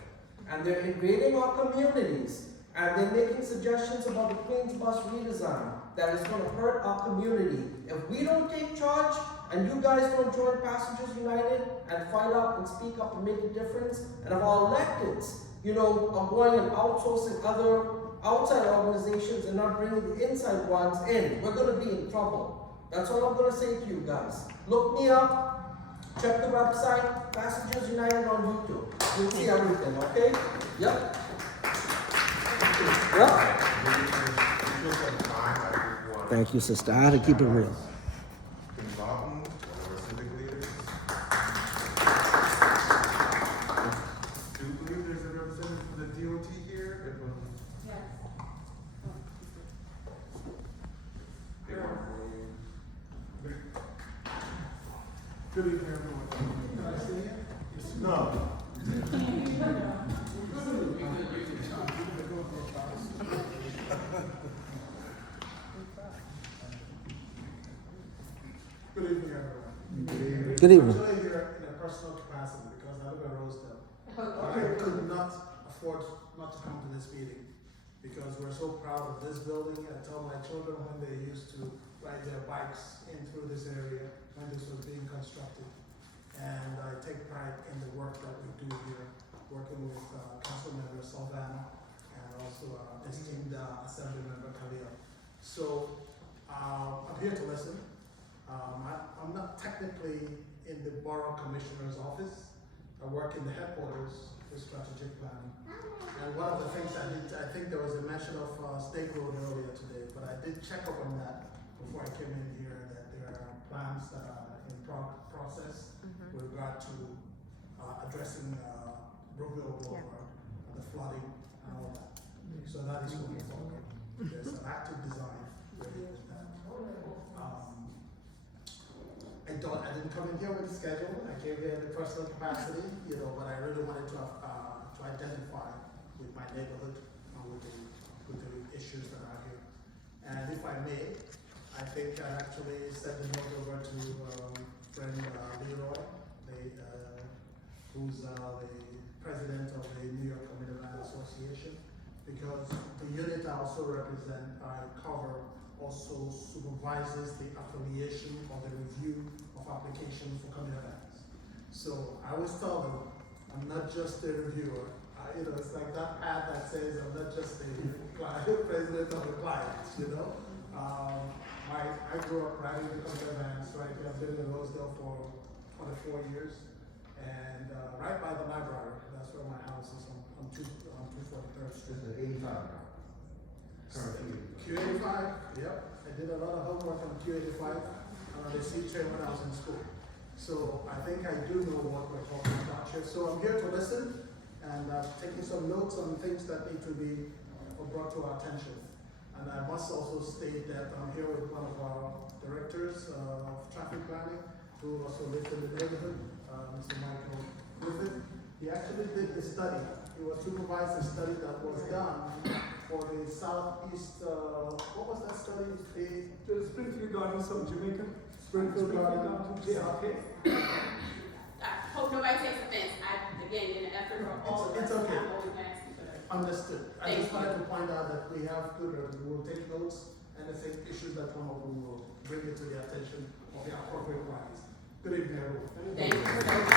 and they're invading our communities, and they're making suggestions about the Queens Bus redesign that is going to hurt our community. If we don't take charge, and you guys don't join Passengers United and fight up and speak up and make a difference, and if our electeds, are going and outsourcing other outside organizations and not bringing the inside ones in, we're going to be in trouble. That's all I'm going to say to you guys. Look me up. Check the website, Passengers United on YouTube. You'll see everything, okay? Yep. Thank you, sister. I had to keep it real. Lawton, our civic leaders. Do you believe there's a representative from the DOT here? Good evening, everyone. Can I stay here? No. Good evening, everyone. Good evening. I'm actually here in a personal capacity because I live in Rosedale. I could not afford not to come to this meeting because we're so proud of this building. I tell my children when they used to ride their bikes in through this area when this was being constructed. And I take pride in the work that we do here, working with Councilmember Salvana and also esteemed Assemblymember Khalil. So I'm here to listen. I'm not technically in the Borough Commissioner's office. I work in the headquarters for strategic planning. And one of the things I think there was a mention of State Road earlier today, but I did check up on that before I came in here, that there are plans that are in process with regard to addressing Brookville Boulevard and the flooding and all that. So that is going forward. There's an active design ready with that. I didn't come in here with a schedule. I came here in a personal capacity, but I really wanted to identify with my neighborhood and with the issues that are here. And if I may, I think I actually send the note over to friend Leroy, who's the president of the New York Community Land Association, because the unit I also represent, I cover, also supervises the affiliation or the review of applications for community lands. So I always tell them, I'm not just a reviewer. It's like that ad that says I'm not just a client, president of the clients, I grew up riding the Cumberland Vans, right? I've been in Rosedale for 24 years. And right by the library, that's where my house is on 243rd Street. This is 85 now. Currently. Q85, yep. I did a lot of homework on Q85 on the C train when I was in school. So I think I do know what we're talking about here. So I'm here to listen and taking some notes on things that need to be brought to our attention. And I must also state that I'm here with one of our directors of traffic planning, who also lives in the neighborhood, Mr. Michael Griffith. He actually did a study. He was supervised a study that was done for the southeast, what was that study? The Springfield Gardens of Jamaica. Springfield Gardens, JRK. I hope nobody takes offense. Again, in an effort for all of us. It's okay. I'm always gonna ask you for that. Understood. I Thank just you. wanted to point out that we have good, we will take notes, and I think issues that come up, we will bring it to the attention of the appropriate bodies. Good evening, everyone. Thank you so much.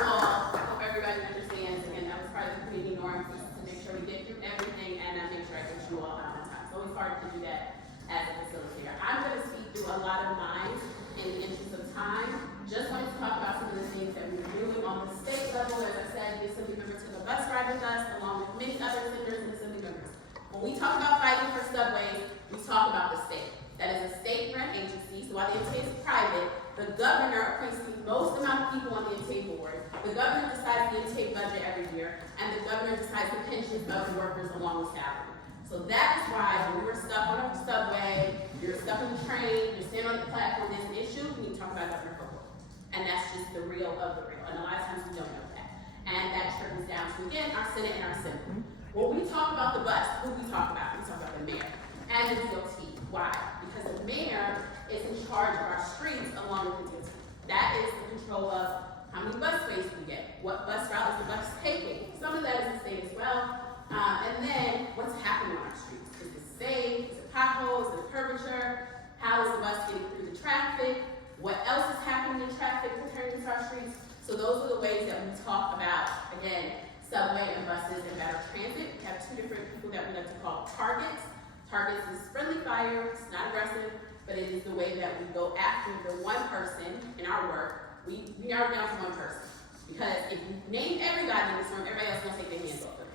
Well, I hope everybody understands, again, that was part of the community norm, just to make sure we get through everything and make sure I get you all out on time. It's always hard to do that as a facilitator. I'm gonna speak through a lot of mine in the interest of time. Just wanted to talk about some of the things that we were doing on the state level. As I said, the Assembly member took a bus ride with us, along with many other senators and Assembly members. When we talk about fighting for subways, we talk about the state. That is a state-run agency, so while the MTA is private, the governor appoints the most amount of people on the MTA board. The governor decides the MTA budget every year, and the governor decides the pensions of the workers along with salary. So that is why when we're stuck on a subway, you're stuck on the train, you're standing on the platform, there's an issue, we need to talk about Governor Hochul. And that's just the real of the real. And a lot of times we don't know that. And that trickles down to, again, our Senate and our Assembly. When we talk about the bus, who we talk about? We talk about the mayor and the DOT. Why? Because the mayor is in charge of our streets along with the DOT. That is the control of how many bus spaces we get, what bus route is the bus taking. Some of that is the state as well. And then what's happening on our streets? Is it safe? Is it potholes? Is it curvature? How is the bus getting through the traffic? What else is happening in traffic compared to our streets? So those are the ways that we talk about, again, subway and buses and better transit. We have two different people that we like to call targets. Targets is friendly fire, it's not aggressive, but it is the way that we go after the one person in our work. We narrow it down to one person. Because if you name everybody in this room, everybody else is gonna take their hands off of it.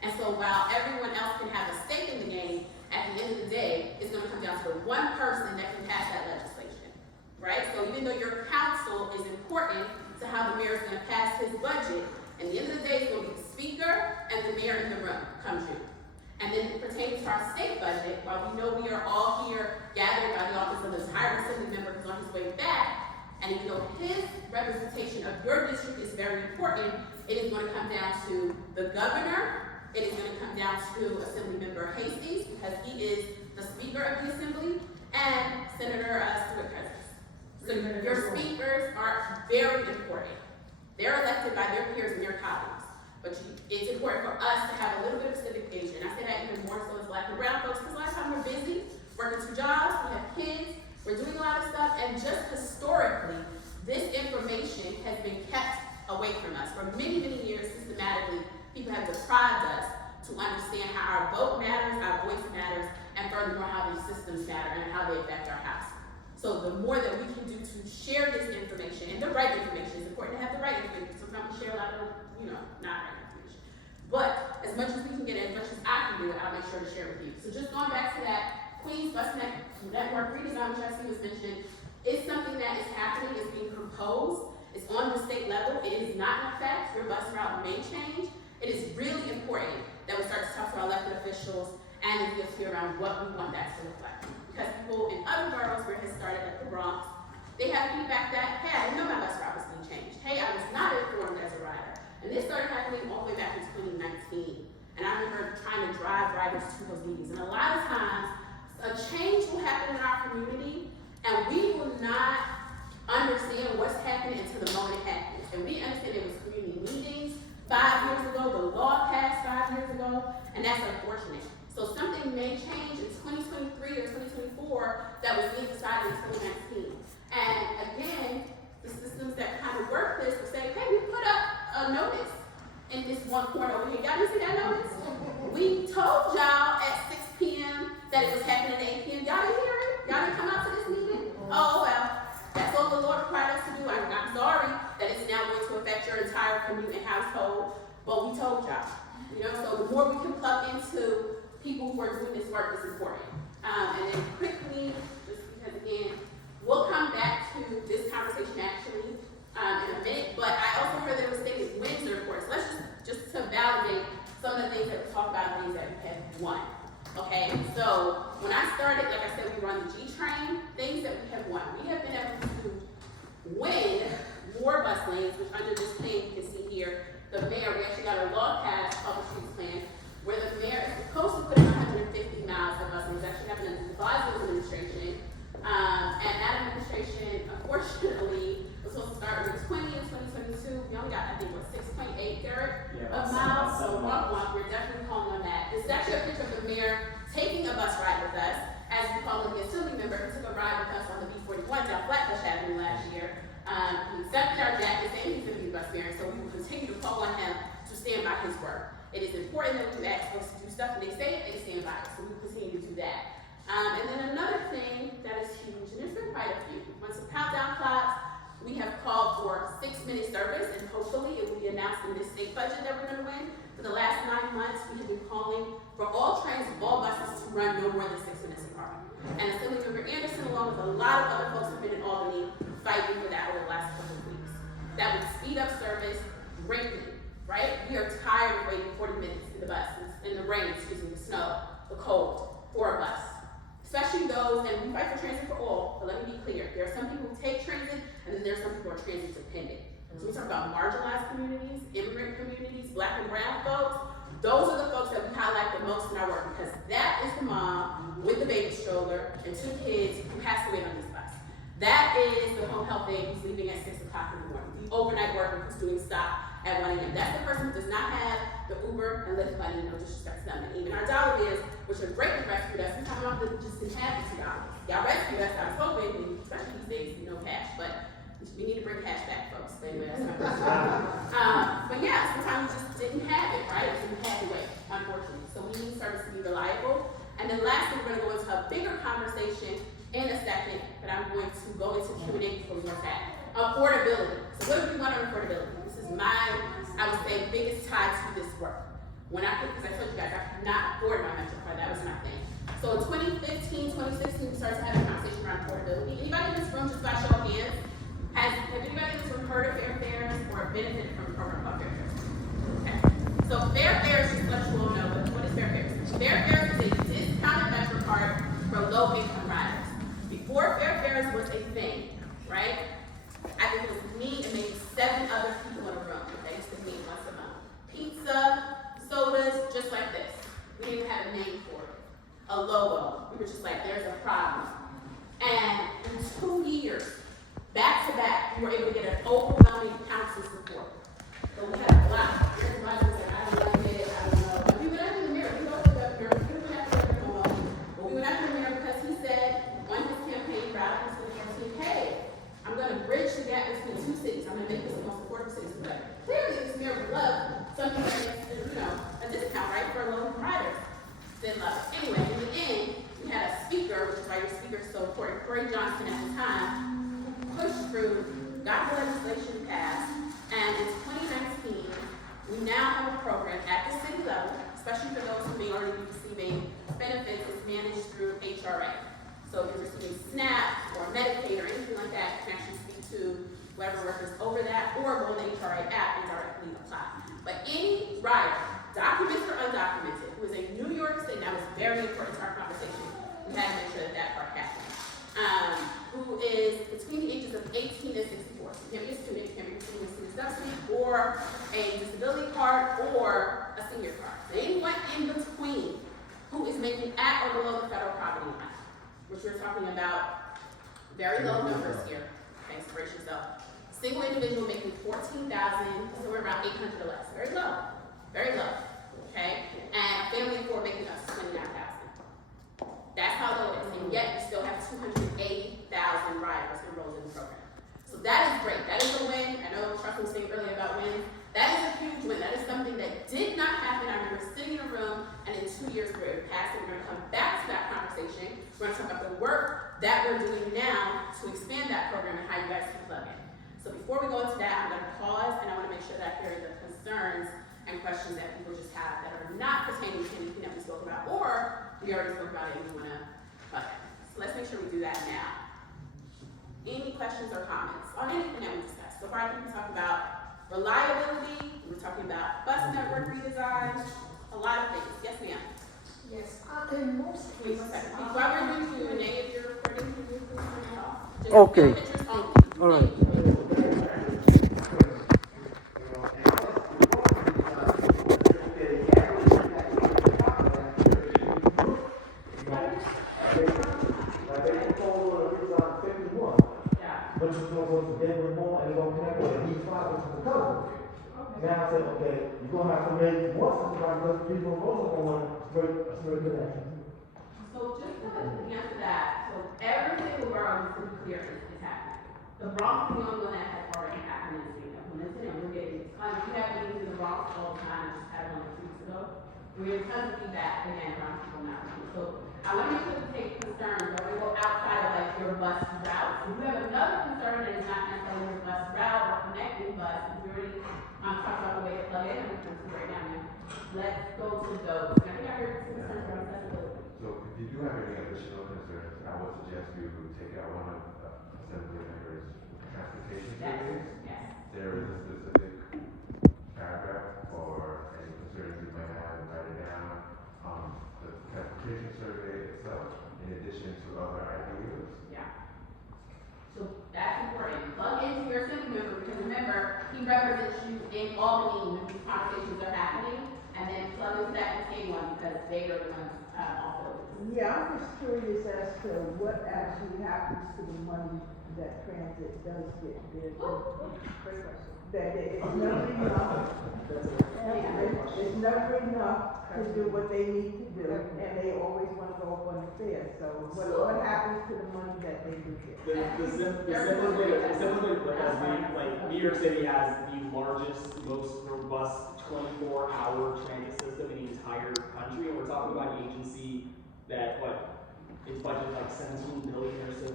And so while everyone else can have a stake in the game, at the end of the day, it's gonna come down to the one person that can pass that legislation, right? So even though your council is important to how the mayor is gonna pass his budget, at the end of the day, it's gonna be the speaker and the mayor in the room come June. And then pertaining to our state budget, while we know we are all here gathered by the office of the entire Assembly member who's on his way back, and even though his representation of your district is very important, it is gonna come down to the governor. It is going to come down to Assemblymember Hastings, because he is the Speaker of the Assembly, and Senator Stewart Cousins. So your speakers are very important. They're elected by their peers and their colleagues. But it's important for us to have a little bit of civic engagement. I say that even more so as Black and brown folks, because a lot of times we're busy, working 2 jobs, we have kids, we're doing a lot of stuff, and just historically, this information has been kept away from us. For many, many years, systematically, people have deprived us to understand how our vote matters, our voice matters, and furthermore, how these systems matter and how they affect our house. So the more that we can do to share this information, and the right information, it's important to have the right information. Sometimes we share a lot of, not right information. But as much as we can get, as much as I can do, I'll make sure to share with you. So just going back to that Queens Bus Network redesign, which I see was mentioned, is something that is happening, is being proposed. It's on the state level. It is not in effect. Your bus route may change. It is really important that we start to talk to our elected officials and the DOT around what we want that to look like. Because people in other boroughs where it has started, like the Bronx, they have feedback that, hey, I didn't know my bus route was being changed. Hey, I was not informed as a rider. And this started happening all the way back in 2019. And I remember trying to drive riders to those meetings. And a lot of times, a change will happen in our community, and we will not understand what's happening until the moment it happens. And we understand it was community meetings 5 years ago, the law passed 5 years ago, and that's unfortunate. So something may change in 2023 or 2024 that was being decided in 2019. And again, the systems that kind of work this will say, hey, we put up a notice in this one corner over here. Y'all didn't see that notice? We told y'all at the more we can plug into people who are doing this work is important. And then quickly, just because again, we'll come back to this conversation actually in a minute, but I also heard that it was stated wins reports. Let's just to validate some of the things that we talked about, things that we have won. Okay, so when I started, like I said, we run the G Train, things that we have won. We have been able to win more bus lanes, which under this plan you can see here, the mayor, we actually got a law passed, public streets plan, where the mayor is supposed to put in 150 miles of bus lanes. Actually happened in the Blasio administration. And that administration, unfortunately, was supposed to start with 20 in 2022. We only got, I think, what, 6.8, Derek, of miles. So we're definitely calling on that. This is actually a picture of the mayor taking a bus ride with us. As we call him, the assembly member, he took a ride with us on the B41 down Flatbush Avenue last year. He accepted our jacket, saying he's going to be bus mayor, so we will continue to call on him to stand by his word. It is important that we do ask folks to do stuff, and they say it, they stand by it, so we will continue to do that. And then another thing that is huge, and there's been quite a few. Once the countdown clocks, we have called for 6-minute service, and hopefully it will be announced in this state budget that we're going to win. For the last 9 months, we have been calling for all trains, all buses to run no more than 6 minutes apart. And Assemblymember Anderson, along with a lot of other folks, have been in Albany fighting for that over the last couple of weeks. That would speed up service greatly, right? We are tired of waiting 40 minutes in the buses, in the rain, the snow, the cold, for a bus. Especially those, and we fight for transit for all, but let me be clear. There are some people who take transit, and then there are some people who are transit dependent. So we talk about marginalized communities, immigrant communities, black and brown folks. Those are the folks that we highlight the most in our work, because that is the mom with the baby stroller and 2 kids who has to wait on this bus. That is the home health aide who's leaving at 6 o'clock in the morning. The overnight worker who's doing stop at 1 a.m. That's the person who does not have the Uber and Lyft money, no disrespect to them. And even our dollar bills, which have greatly rescued us, sometimes we just didn't have the $2. Y'all rescued us, I was hoping, especially these days, no cash, but we need to bring cash back, folks. But anyway, that's not but yeah, sometimes we just didn't have it, right? So we had to wait, unfortunately. So we need service to be reliable. And then lastly, we're going to go into a bigger conversation in a second, but I'm going to go into Q&A before we get that. Affordability. So what do we want on affordability? This is my, I would say, biggest tie to this work. When because I told you guys, I could not afford my Metro card, that was my thing. So in 2015, 2016, we started having a conversation around affordability. Anybody in this room, just by show of hands, have anybody in this room heard of Fair Fares or benefited from a program called Fair Fares? Okay. So Fair Fares, just to let you all know, what is Fair Fares? Fair Fares is a discounted Metro card for low-income riders. Before Fair Fares was a thing, right? I think it was me and maybe 7 other people in a room. They used to meet once a month. Pizza, sodas, just like this. We didn't have a name for it. A logo. We were just like, there's a problem. And in 2 years, back to back, we were able to get an overwhelming council support. So we had a lot. Everybody was like, I don't like it, I don't know. But we went after the mayor. We went after the mayor. We went after the mayor. But we went after the mayor because he said on his campaign route, hey, I'm going to bridge the gap between 2 cities. I'm going to make this the most affordable city. But clearly, this mayor would love something that makes, a discount, right, for low-income riders. Didn't love it. Anyway, in the end, we had a speaker, which is why your speaker is so important, Corey Johnson at the time, pushed through, got the legislation passed, and in 2019, we now have a program at the city level, especially for those who may already be receiving benefits, it's managed through HRA. So if you're receiving SNAP or Medicaid or anything like that, you can actually speak to whoever workers over that, or go on the HRA app and directly apply. But any rider, documented or undocumented, who is in New York State, that was very important to our conversation, we had to make sure that that part happened. Who is between the ages of 18 and 64. So you can be a student, you can be receiving a student subsidy, or a disability card, or a senior card. So anyone in between who is making at or below the federal poverty line, which we're talking about very low numbers here. Okay, so brace yourself. Single individual making $14,000, so we're around 800 or less. Very low, very low. Okay, and a family of 4 making up to $29,000. That's how low it is, and yet we still have 280,000 riders enrolled in the program. So that is great. That is a win. I know Chuck was saying earlier about wins. That is a huge win. That is something that did not happen. I remember sitting in a room, and in 2 years we were passed, and we're going to come back to that conversation. We're going to talk about the work that we're doing now to expand that program and how you guys can plug in. So before we go into that, I'm going to pause, and I want to make sure that I hear the concerns and questions that people just have that are not pertaining to anything that we spoke about, or we already spoke about it and we wanna, okay. So let's make sure we do that now. Any questions or comments on anything that we discussed? So far, I think we talked about reliability, we were talking about bus network redesign, a lot of things. Yes, ma'am? Yes, in most Wait cases. 1 second. While we're doing Q&A, if you're recording, can you please turn it off? Just Okay. pictures only. All right. Yeah. But you're gonna go to Denver Mall and go connect with the D5 to the cover. Now I said, okay, you're gonna have to make one supervisor, because people also going straight connection. So just to answer that, so every single borough, just to be clear, is happening. The Bronx is the only one that has already happened in the city of Clementon, and we're getting, we have meetings in the Bronx all the time, I just had one 2 weeks ago. We have tons of feedback, again, around people not working. So I want to make sure to take concern, don't we go outside of like your bus route. If you have another concern that is not necessarily your bus route or connecting bus, if you already, talked about the way to plug in, and we're going to right now, let's go to those. I think I heard some concerns around accessibility. So if you do have any additional concerns, I would suggest you take out one of Assembly members' transportation Yes, surveys. yes. There is a specific paragraph for any concerns you might have, and write it down. The transportation survey itself, in addition to other ideas. Yeah. So that's important. Plug into your assembly member, because remember, he represents you in Albany when these conversations are happening, and then plug into that MTA one, because they are the ones, also. Yeah, I'm just curious as to what actually happens to the money that transit does get. Great question. That it's never enough. It's never enough to do what they need to do, and they always want to go up on the fair. So what happens to the money that they do get? The simplest way to put that is like New York City has the largest, most robust 24-hour transit system in the entire country, and we're talking about an agency that it's budgeted like $17 billion or so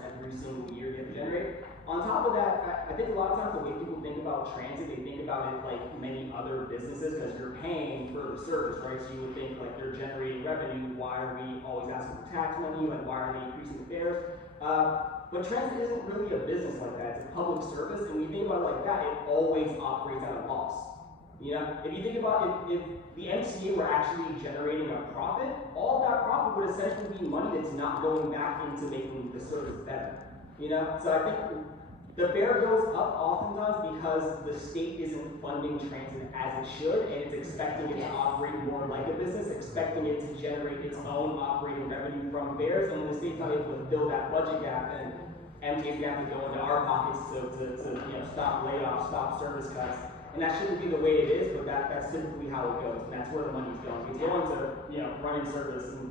every single year to generate. On top of that, I think a lot of times the way people think about transit, they think about it like many other businesses, because you're paying for the service, right? So you would think like you're generating revenue. Why are we always asking for tax money, and why are they increasing the fares? But transit isn't really a business like that. It's a public service, and when you think about it like that, it always operates at a loss. You know, if you think about if the MTA were actually generating a profit, all that profit would essentially be money that's not going back into making the service better. You know, so I think the fare goes up oftentimes because the state isn't funding transit as it should, and it's expecting it to operate more like a business, expecting it to generate its own operating revenue from fares, and when the state's not able to fill that budget gap, then MTA's gonna have to go into our pockets to stop layoffs, stop service cuts. And that shouldn't be the way it is, but that's typically how it goes, and that's where the money's going. It's going to running service and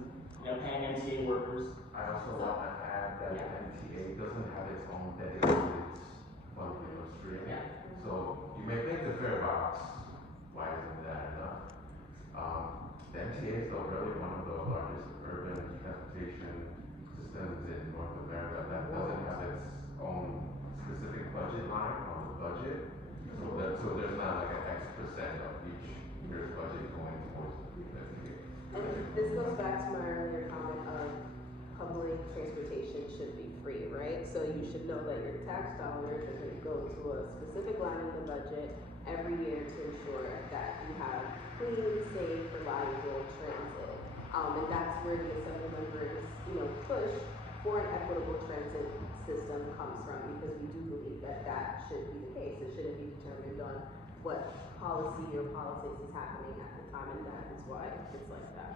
paying MTA workers. I also want to add that the MTA doesn't have its own dedicated funding stream. So you may think the fare box, why isn't that enough? The MTA is though really one of the largest urban transportation systems in North America that doesn't have its own specific budget line on the budget. So there's not like an X% of each year's budget going towards the MTA. And this goes back to my earlier comment of public transportation should be free, right? So you should know that your tax dollars are going to go to a specific line in the budget every year to ensure that you have clean, safe, reliable transit. And that's where the Assembly members, push for an equitable transit system comes from, because we do believe that that should be the case. It shouldn't be determined on what policy or politics is happening at the time, and that is why it's like that.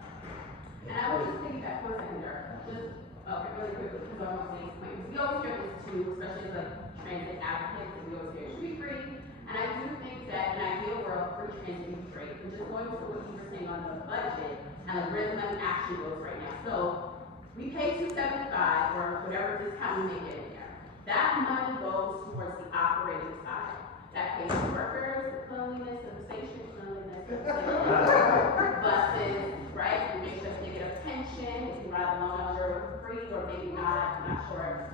And I would just think that for a second, Dirk, just, okay, really quickly, because I want to say this point. We always hear this too, especially as like transit advocates, and we always hear it should be free. And I do think that in an ideal world, free transit would be free. But just going to what you were saying on the budget, and like where the money actually goes right now. So we pay $275 or whatever discount we may get in there. That money goes towards the operating side. That pays the workers, the cleanliness of the station, buses, right? We make sure that they get a pension, if you ride the longer free or maybe not, I'm not sure.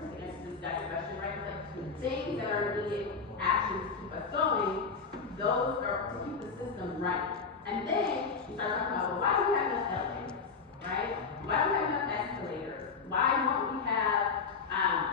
That's a question, right? Like things that are needed, actions to keep us going, those are to keep the system running. And then you start talking about, well, why do we have enough elevators, right? Why don't we have enough escalators? Why don't we have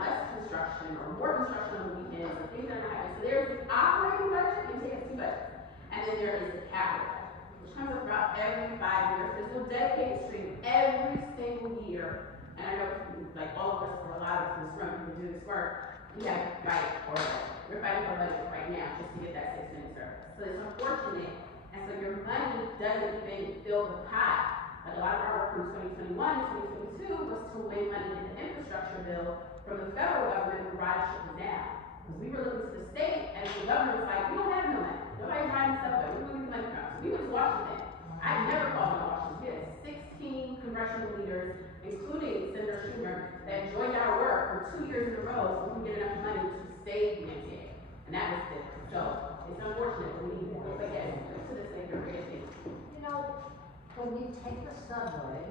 less construction or more construction on the weekends or things that are happening? So there's the operating budget and TSC budget. And then there is the capital budget, which comes up about every 5 years. There's no dedicated stream every single year. And I know, like all of us, or a lot of us in this room, who do this work, we have to fight for it. We're fighting for budget right now just to get that 6-minute service. So it's unfortunate. And so your money doesn't even fill the pot. Like a lot of our work from 2021 and 2022 was to win money in the infrastructure bill from the federal government when ridership was down. Because we were looking to the state and the government was like, we don't have no money. Nobody's riding the subway. We're going to get money from. So we went to Washington. I never called in Washington. We had 16 congressional leaders, including Senator Schumer, that joined our work for 2 years in a row so we can get enough money to save the MTA. And that was it. So it's unfortunate that we need more. But yes, to this thing, you're great thing. You know, when you take the subway,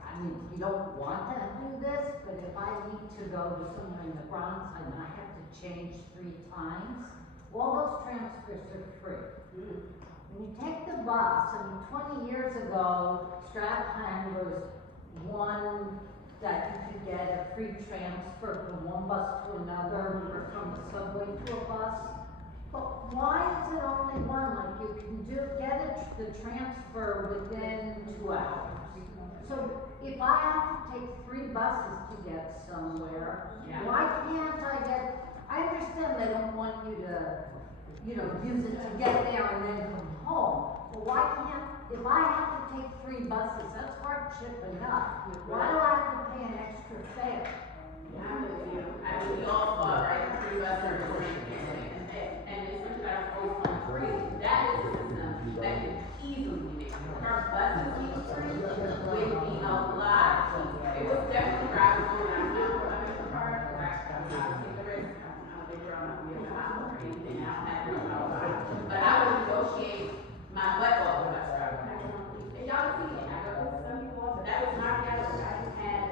I mean, you don't want to do this, but if I need to go to somewhere in the Bronx and I have to change 3 times, all those transfers are free. When you take the bus, I mean, 20 years ago, Stratton was one that you could get a free transfer from one bus to another, or from the subway to a bus. But why is it only one? Like you can the transfer within 2 hours. So if I have to take 3 buses to get somewhere, why can't I I understand they don't want you to, use it to get there and then come home. But why can't, if I have to take 3 buses, that's hardship enough. Why do I have to pay an extra fare? I'm with you. I mean, we all fought, right? 3 buses are free. And especially that always on free. That is a system that can easily be made. If our buses being free, would be a lot cheaper. It was definitely where I was going. I remember I made the car, because I was not taking the risk. I'm a big girl, I'm not going to be in the hospital or anything. I don't have to know about it. But I would negotiate my butt off the bus driver. And y'all see it. I go to some people also. That was my reality. I just had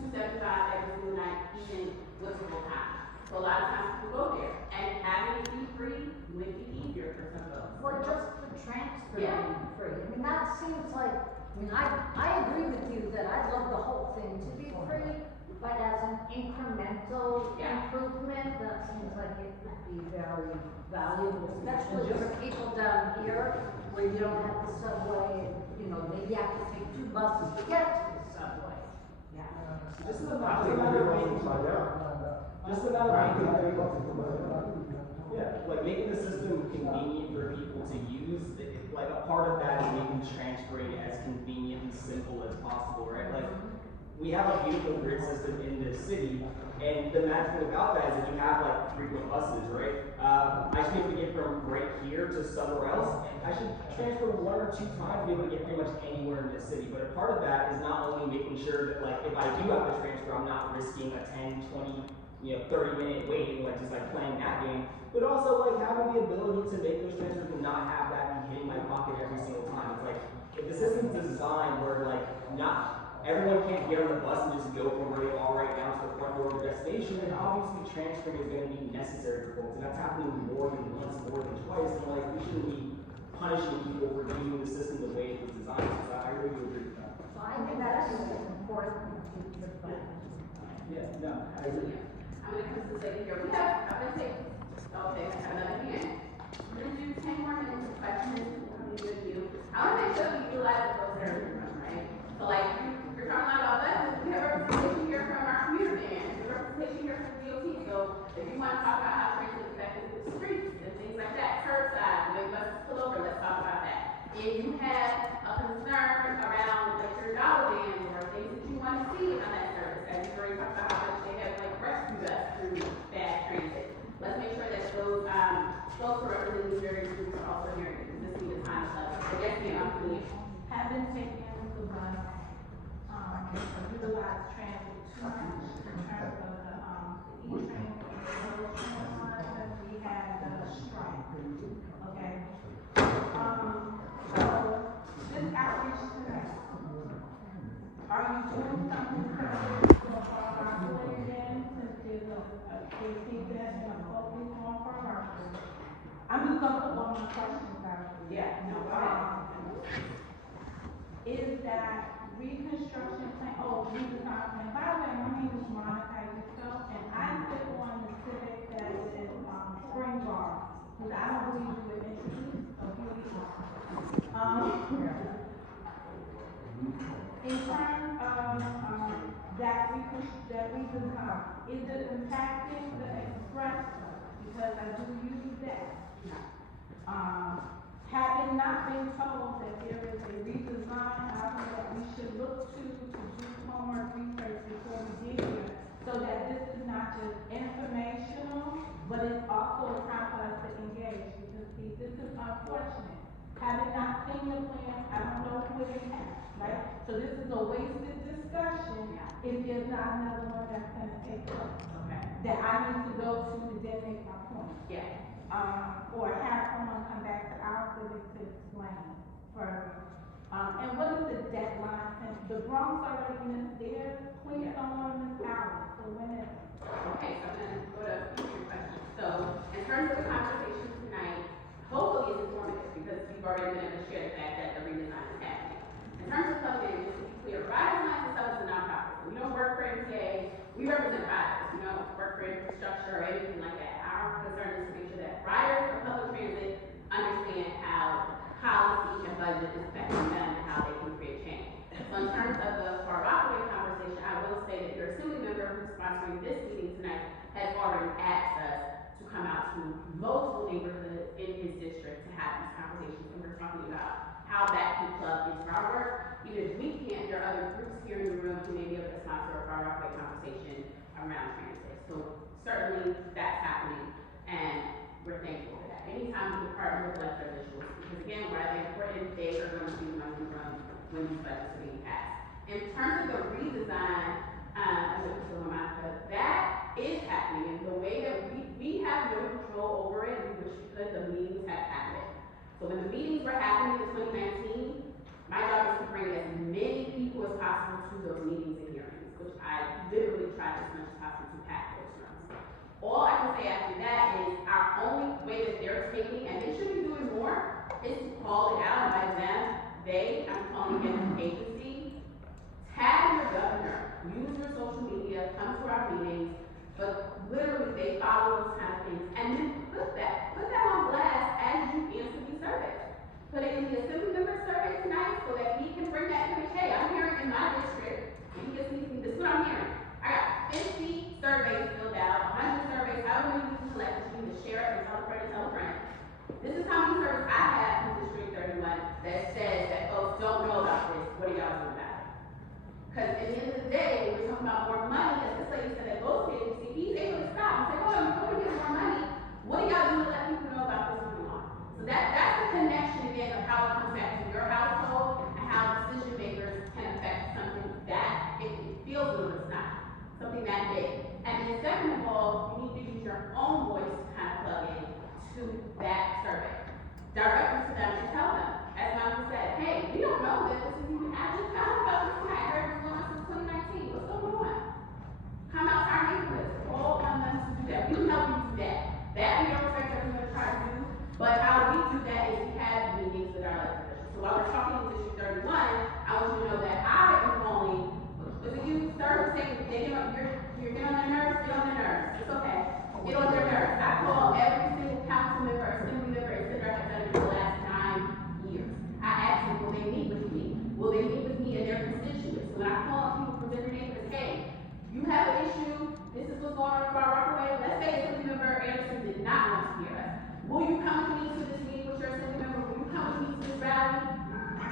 $2.75 every single night, even with full time. So a lot of times people go there. And having it be free would be easier for some folks. Or just the transfer being free. I mean, that seems like, I agree with you that I'd love the whole thing to be free, but as an incremental improvement, that seems like it would be very valuable, especially for people down here where you don't have the subway, maybe you have to take 2 buses to get to the subway. Just a matter like making the system convenient for people to use. Like a part of that is making transferring as convenient and simple as possible, right? Like we have a beautiful grid system in this city, and the magic thing about that is that you have like frequent buses, right? I should be able to get from right here to somewhere else. I should transfer 1 or 2 times to be able to get pretty much anywhere in this city. But a part of that is not only making sure that like if I do have to transfer, I'm not risking a 10, 20, 30-minute wait, just playing that game, but also like having the ability to make those transfers and not have that be hitting my pocket every single time. It's like if the system's designed where not everyone can't get on the bus and just go from where they are right now to the front door of their destination, then obviously transferring is going to be necessary for folks, and that's happening more than once, more than twice. And like we shouldn't be punishing people for using the system the way it was designed. So I really agree with that. So I think that's important to keep the budget. Yeah, no, I agree. I'm going to come to the second here. I'm going to take, okay, I have another hand. We're going to do 10 more minutes of questions. I'm going to give you. I want to make sure we utilize the folks that are in the room, right? So like, you're talking about buses, we have representation here from our community and we have representation here from DOT. So if you want to talk about how transit is affected with the streets and things like that, curbside, when buses pull over, let's talk about that. If you have a concern around like your dollar bans or things that you want to see on that service, as you've already talked about how much they have like rescued us through bad transit. Let's make sure that those folks who are representing these various groups are also hearing it, because this will be the time to let us. So yes, ma'am, I'm familiar. Have been taken the bus, utilize transit too much in terms of the E-train, those train lines that we had strike, okay? So this outreach today, are you doing something for our citizens since there's a feedback and a public form for our? I'm just gonna put one more question, Yeah, no, go ahead. Is that reconstruction plan, redesign plan, by the way, my name is Monica Yusko, and I sit on the civic that is, Spring Bar, because I don't believe you were introduced, so here we are. In terms of, that redesign, is it impacting the express? Because I do use that. Having not been told that there is a redesign out there that we should look to do homework research before we get here, so that this is not just informational, but it's also a time for us to engage, because see, this is unfortunate. Having not seen the plan, I don't know who it impacts, right? So this is a wasted discussion if there's not another one that's gonna take place. Okay. That I need to go to then make my point. Yeah. Or have someone come back to our civic to explain further. And what is the deadline, since the Bronx already missed theirs, please don't want to miss ours, so when is it? Okay, so I'm gonna go to your question. So, in terms of the conversation tonight, hopefully it's informative, because we've already been able to share the fact that the redesign is happening. In terms of funding, just to be clear, Riders Alliance itself is a nonprofit. We don't work for MTA, we represent riders. We don't work for infrastructure or anything like that. Our concern is to make sure that riders of public transit understand how policy and budget is affecting them and how they can create change. So in terms of the Far Rockaway conversation, I will say that your assembly member who's sponsoring this meeting tonight has already asked us to come out to multiple neighborhoods in his district to have these conversations, and we're talking about how that can plug into our work. Even if we can't, there are other groups here in the room who may be able to sponsor a Far Rockaway conversation around transit. So certainly that's happening, and we're thankful for that. Anytime we partner with elected officials, because again, while they're important, they are going to be the ones who run when these budgets are being passed. In terms of the redesign, that is happening, and the way that we have no control over it, we wish we could, the meetings have happened. So when the meetings were happening in 2019, my job is to bring as many people as possible to those meetings and hearings, which I literally tried as much as possible to pack those rooms. All I can say after that is our only way that they're taking, and they should be doing more, is to call it out by them. I'm calling it an agency. Tag your governor, use your social media, come to our meetings, but literally they follow those kind of things. And then put that on blast as you answer these surveys. Put it in the assembly member survey tonight so that he can bring that to me. Hey, I'm hearing in my district, and he gets me, this is what I'm hearing. I got 50 surveys filled out, 100 surveys, however many you collect, you need to share it and tell a friend and tell a friend. This is how many surveys I have from District 31 that says that folks don't know about this. What are y'all doing about it? Because at the end of the day, when we're talking about more money, as this lady said at Lowe's agency, he's able to stop and say, oh, you're going to get more money. What are y'all doing to let people know about this going on? So that's the connection again of how it comes back to your household and how decision makers can affect something that it feels good, it's not. Something that big. And then second of all, you need to use your own voice to kind of plug in to that survey. Directly to them and tell them, as Michael said, hey, we don't know that this is even, I just found out about this tonight. I heard it was going on since 2019. What's going on? Come out to our neighborhoods. All on them to do that. We can help you do that. That we don't expect everyone to try to do. But how we do that is we have meetings with our elected officials. So while we're talking to District 31, I want you to know that I am calling, was it you, sir, who say they get on, you're getting on their nerves? Get on their nerves. It's okay. Get on their nerves. I call every single council member, assembly member, etc. I've done it for the last 9 years. I ask them, will they meet with me? Will they meet with me and their constituents? When I call on people from different neighborhoods, hey, you have an issue, this is what's going on in Far Rockaway. Let's say assembly member Anderson did not want to hear us. Will you come with me to this meeting with your assembly member? Will you come with me to this rally?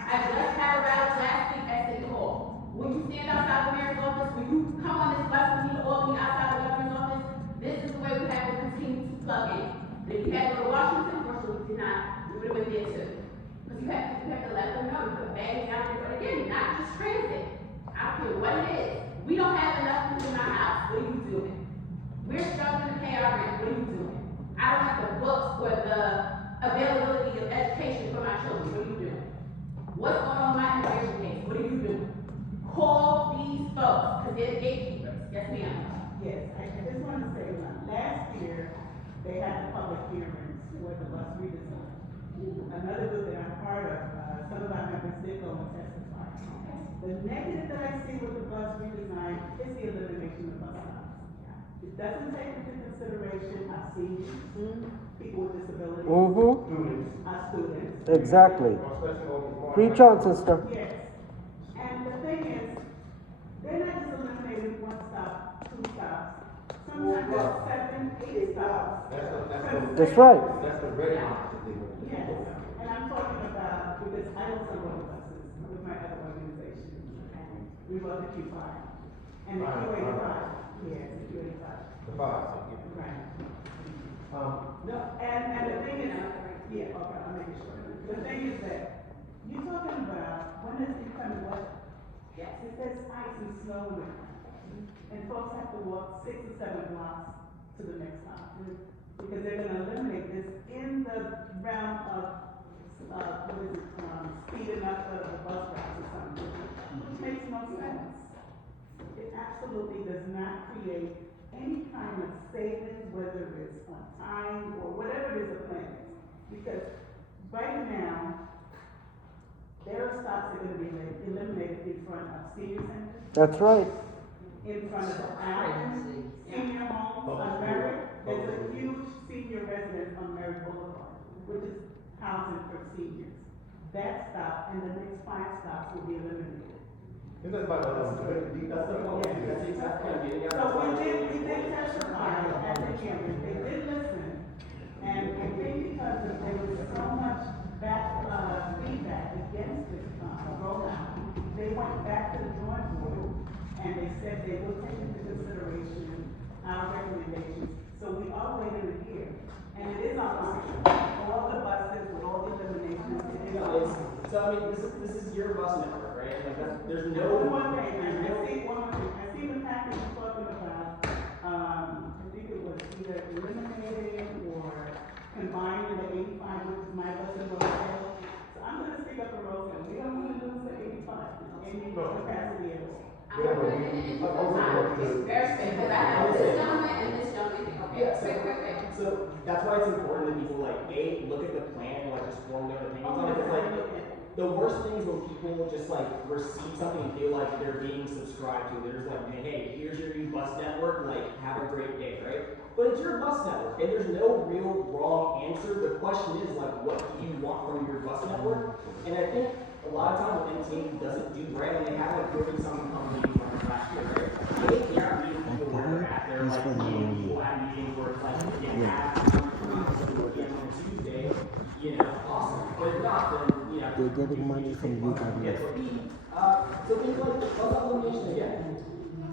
I just had a rally last week at City Hall. Will you stand outside the mayor's office? Will you come on this bus with me to Albany outside the governor's office? This is the way we have to continue to plug in. And if you had to go to Washington, unfortunately we did not, we would have went there too. Because you have to let them know, you put bags out there, but again, not just transit. I don't care what it is. We don't have enough people in our house, what are you doing? We're struggling to pay our rent, what are you doing? I don't have the books or the availability of education for my children, what are you doing? What's going on in my immigration case, what are you doing? Call these folks, because they're the gatekeepers. Yes, ma'am. Yes, I just want to say, last year, they had the public hearings for the bus redesign. another group that I'm part of, some of our members did go and testify. The negative that I see with the bus redesign is the elimination of bus stops. It doesn't take into consideration our seniors, people with disabilities, our students. Exactly. Preach on, sister. Yes. And the thing is, they're not just eliminating one stop, two stops. Sometimes there's 7, 8 stops. That's right. That's the red line. Yes. And I'm talking about, because I also run buses with my other organization. And we run the Q5. And the Q85. Yes, the Q85. The five. Right. No, and the thing is, yeah, okay, I'll make it short. The thing is that, you're talking about, when it's becoming weather. Yes. If there's ice and snow in it, and folks have to walk 6 or 7 blocks to the next stop. Because they're gonna eliminate this in the realm of, speeding up the bus routes or something, which makes no sense. It absolutely does not create any kind of savings, whether it's on time or whatever it is the plan is. Because right now, there are stops that are gonna be eliminated in front of senior centers, That's right. in front of the island, senior homes on Merritt. There's a huge senior residence on Merritt Boulevard, which is housing for seniors. That stop and the next 5 stops will be eliminated. Isn't that about, That's the point. That's the exact point I'm getting at. So That's why we did testify at the hearing, they did listen, and I think because there was so much feedback against this, rollout, they went back to the drawing board, and they said they would take into consideration our recommendations, so we are waiting to hear, and it is online, all the buses with all the eliminations, it is online. So I mean, this is your bus network, right? Like there's One no. more thing, I see the package you're talking about, I think it was either eliminating or combining the 85, which is my bus and Roseville. So I'm gonna speak up for Roseville, we don't wanna lose the 85, any capacity at all. It's very fair, because I have this gentleman and this gentleman, okay, Yeah, quick. So that's why it's important that people like look at the plan and like just form their opinions on it. Because like the worst thing is when people just like receive something and feel like they're being subscribed to. They're just like, hey, here's your new bus network, like have a great day, right? But it's your bus network, and there's no real wrong answer. The question is like, what do you want from your bus network? And I think a lot of times what MTA doesn't do right, and they have like really something come meeting from last year, right? They can't meet people where they're at. They're like meeting people at meetings where it's like you can have on Tuesday, you know, awesome. But if not, then you know They're getting money from you, so things like bus elimination again.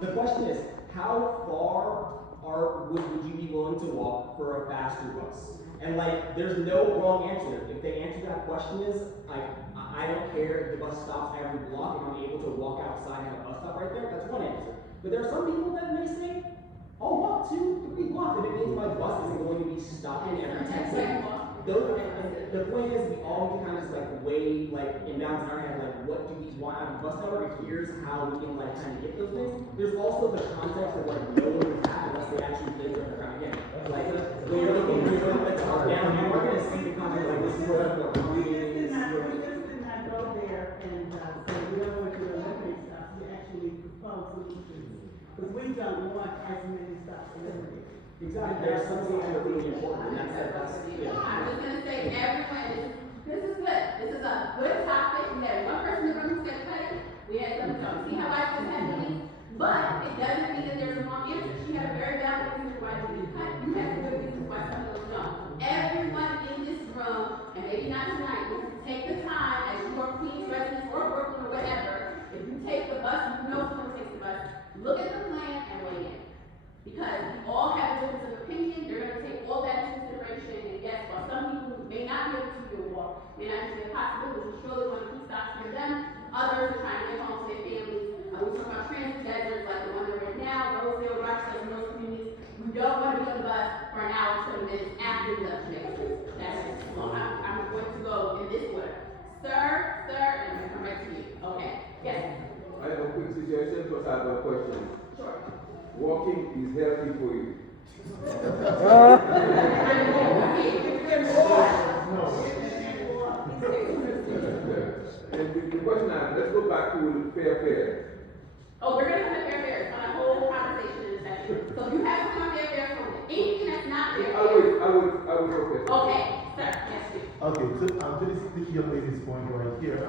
The question is, how far would you be willing to walk for a faster bus? And like, there's no wrong answer. If the answer to that question is, I don't care if the bus stops every block and I'm able to walk outside and have a bus stop right there, that's one answer. But there are some people that may say, I'll walk 2, 3 blocks if it means my bus isn't going to be stopping every 10 seconds. And the point is, we all need to kind of just like weigh, like in balance in our head, like what do we want out of the bus network? Here's how we can like kind of get those things. There's also the context of like no one would have unless they actually live where they're trying to get. Like when you're looking at the top down, you're not going to see the context like this is what I'm doing. We just did not go there and say, we don't want to eliminate stops, we actually propose solutions. Because we don't want as many stops eliminated. Exactly, there's something that really important, and that's yeah. I'm just gonna say, everyone, this is good. This is a good topic. We had one person in the room who said cut it. We had some, don't see how I just had meetings. But it doesn't mean that there's a wrong answer. She had a very valid reason why she didn't cut. You had good reasons why some of those don't. Everyone in this room, and maybe not tonight, but take the time as you are Queens residents or Brooklyn or whatever. If you take the bus, you know someone takes the bus. Look at the plan and weigh in. Because we all have a difference of opinion, they're going to take all that into consideration, and yes, while some people may not be able to do a walk, may not be a possibility, surely want to keep stops for them, others are trying to get home to their families. We talk about transit deserts like the one we're in now, Roseville, Rochester, and those communities. We don't want to be on the bus for an hour, 20 minutes after the junction. That's just long. I'm going to go in this order. Sir, and I'm going to come right to you. Okay, yes. I have a quick suggestion because I have a question. Sure. Walking is healthy for you. was okay. Okay, sir, yes, please. Okay, to this young lady's point right here,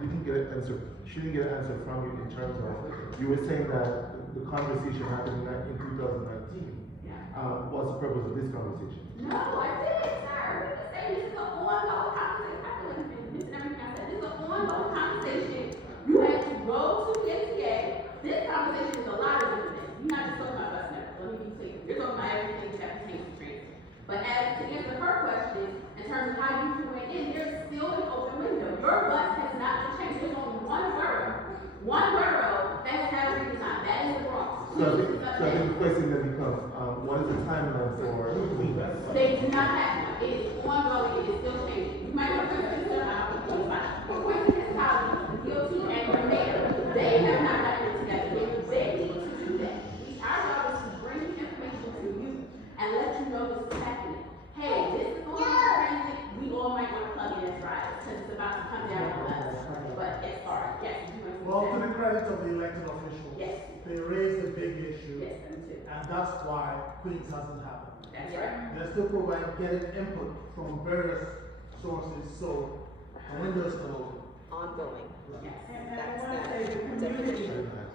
we didn't get an answer. She didn't get an answer from you in terms of, you were saying that the conversation happened in 2019. What's the purpose of this conversation? No, I didn't, sir. We're saying this is an ongoing conversation. I feel like this and everything I said. This is an ongoing conversation. You had to go to the NTA. This conversation is a lot of different things. You're not just talking about bus network. Let me be clear. You're talking about everything that pertains to transit. But as to answer her question, in terms of how you can weigh in, there's still an open window. Your bus has not been changed. There's only one borough that has had a redesign. That is the Bronx. So I think the question then becomes, what is the timeline for Queens? They do not have one. It is ongoing. It is still changing. You might want to consider Queens College, the DOT, and the mayor. They have not gotten it together. They need to do that. Our job is to bring information to you and let you know this is happening. Hey, this is going on in transit. We all might want to plug in as riders because it's about to come down on us. But as far as, yes, you want to Well, to the credit of the elected officials, yes, they raised a big issue, yes, them too. and that's why Queens hasn't happened. That's right. They're still getting input from various sources, so the window's still open. Ongoing. Yes. And I want to say the community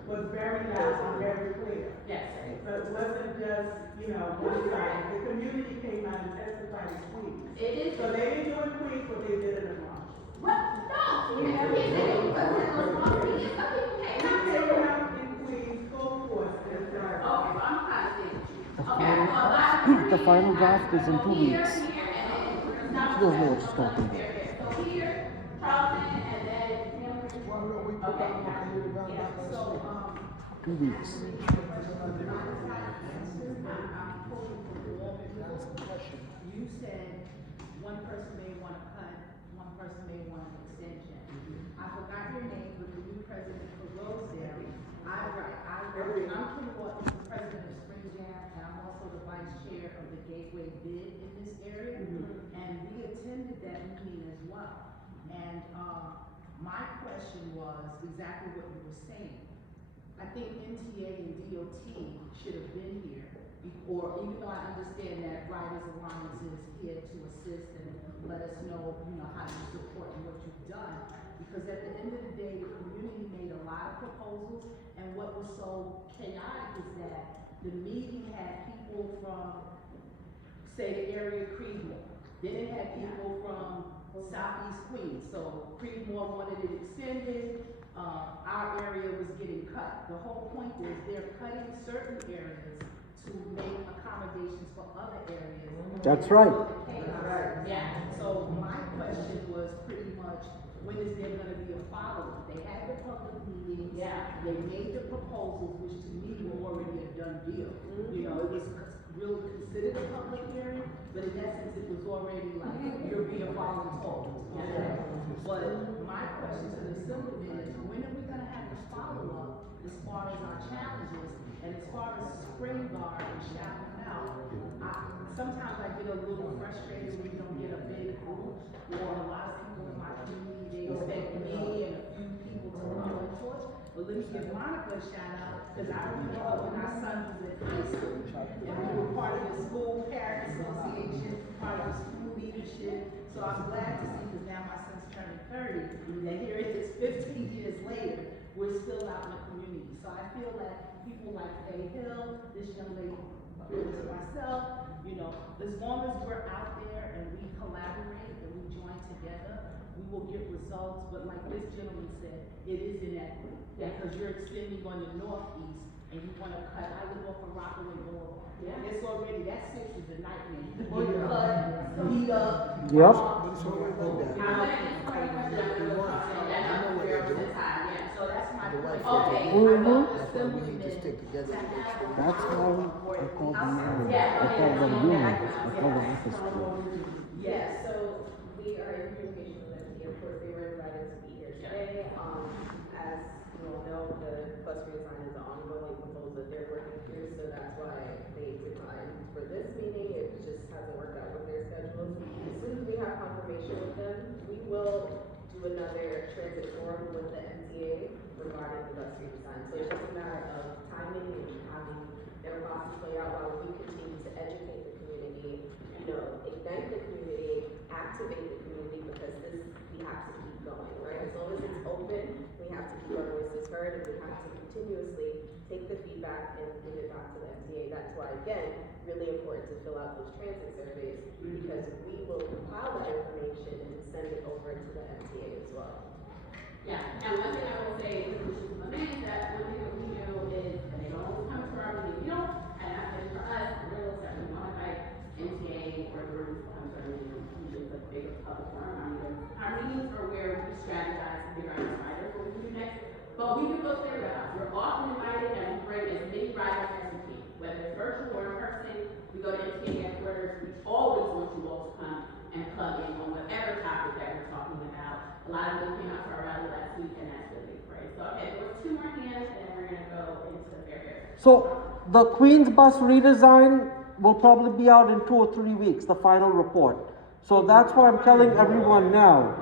was very loud and very clear. Yes. So it wasn't just, one side. The community came out and testified in Queens. It is. So they didn't do in Queens what they did in the Bronx. What? No. You can't say it because it's a small city. Some people can't. They came out in Queens full force and started. Okay, so I'm kind of saying. Okay, so a lot of The final draft is in 2 weeks. Here, and then She doesn't know what she's talking about. so here, Charlton, and then okay. Yeah, so 2 weeks. You said one person may want to cut, one person may want an extension. I forgot your name, but the new president for Rosedale. I'm Kim Watt, the president of Spring Jam, and I'm also the vice chair of the Gateway Bid in this area. And we attended that meeting as well. And my question was exactly what you were saying. I think NTA and DOT should have been here, or even though I understand that Riders Alliance is here to assist and let us know, how you support and what you've done. Because at the end of the day, the community made a lot of proposals, and what was so chaotic is that the meeting had people from, say, the area of Creedmoor. Then it had people from Southeast Queens. So Creedmoor wanted it extended. Our area was getting cut. The whole point is they're cutting certain areas to make accommodations for other areas. That's right. Yeah. So my question was pretty much, when is there gonna be a follow-up? They had the public meetings. Yeah. They made the proposals, which to me were already a done deal. It was really considered a public hearing, but in essence, it was already like, you're being voluntold. But my question to the assemblyman is, when are we gonna have the follow-up as far as our challenges, and as far as Spring Guard and shouting them out? Sometimes I get a little frustrated when you don't get a big group, or a lot of people in my community, they expect me and a few people to come and torch. But let me give Monica a shout out, because I remember when our son was in high school, and we were part of the school parent association, part of the school leadership. So I'm glad to see, because now my son's turning 30, and here it is 15 years later, we're still out in the community. So I feel like people like Faye Hill, this young lady, myself, as long as we're out there and we collaborate and we join together, we will get results. But like this gentleman said, it is inequity, because you're extending on the northeast and you want to cut. I live off of Rockaway Boulevard. Yeah. It's already, that 6 is a nightmare. You get cut, beat up. Yep. So that's my point. Okay. That's how I call them union. I call them union. I call them office club. Yeah, so we are in communication with them. Of course, they were invited to be here today. As you all know, the bus redesign is an ongoing proposal that they're working through, so that's why they declined for this meeting. It just hasn't worked out with their schedules. As soon as we have confirmation with them, we will do another transit forum with the MTA regarding the bus redesign. So it's just a matter of timing and having their process play out while we continue to educate the community, activate the community because this, we have to keep going, right? As long as it's open, we have to keep our voices heard and we have to continuously take the feedback and give it back to the MTA. That's why, again, really important to fill out those transit surveys because we will compile that information and send it over to the MTA as well. Yeah, and one thing I will say, which is amazing, that one thing that we do is, and they don't always come to our meeting, we don't, and I said for us, we're looking at, we want to invite MTA or groups to come to our meeting, usually it's a big public forum. Our meetings are where we strategize and figure out the riders, what we can do next. But we do go clear with us. We're often invited and we bring as many riders as we can, whether it's virtual or in person. We go to MTA headquarters. We always want you all to come and plug in on whatever topic that we're talking about. A lot of them came out to our rally last week, and that's really great. So, okay, there was 2 more hands, and then we're going to go into the fair. So the Queens bus redesign will probably be out in 2 or 3 weeks, the final report. So that's why I'm telling everyone now,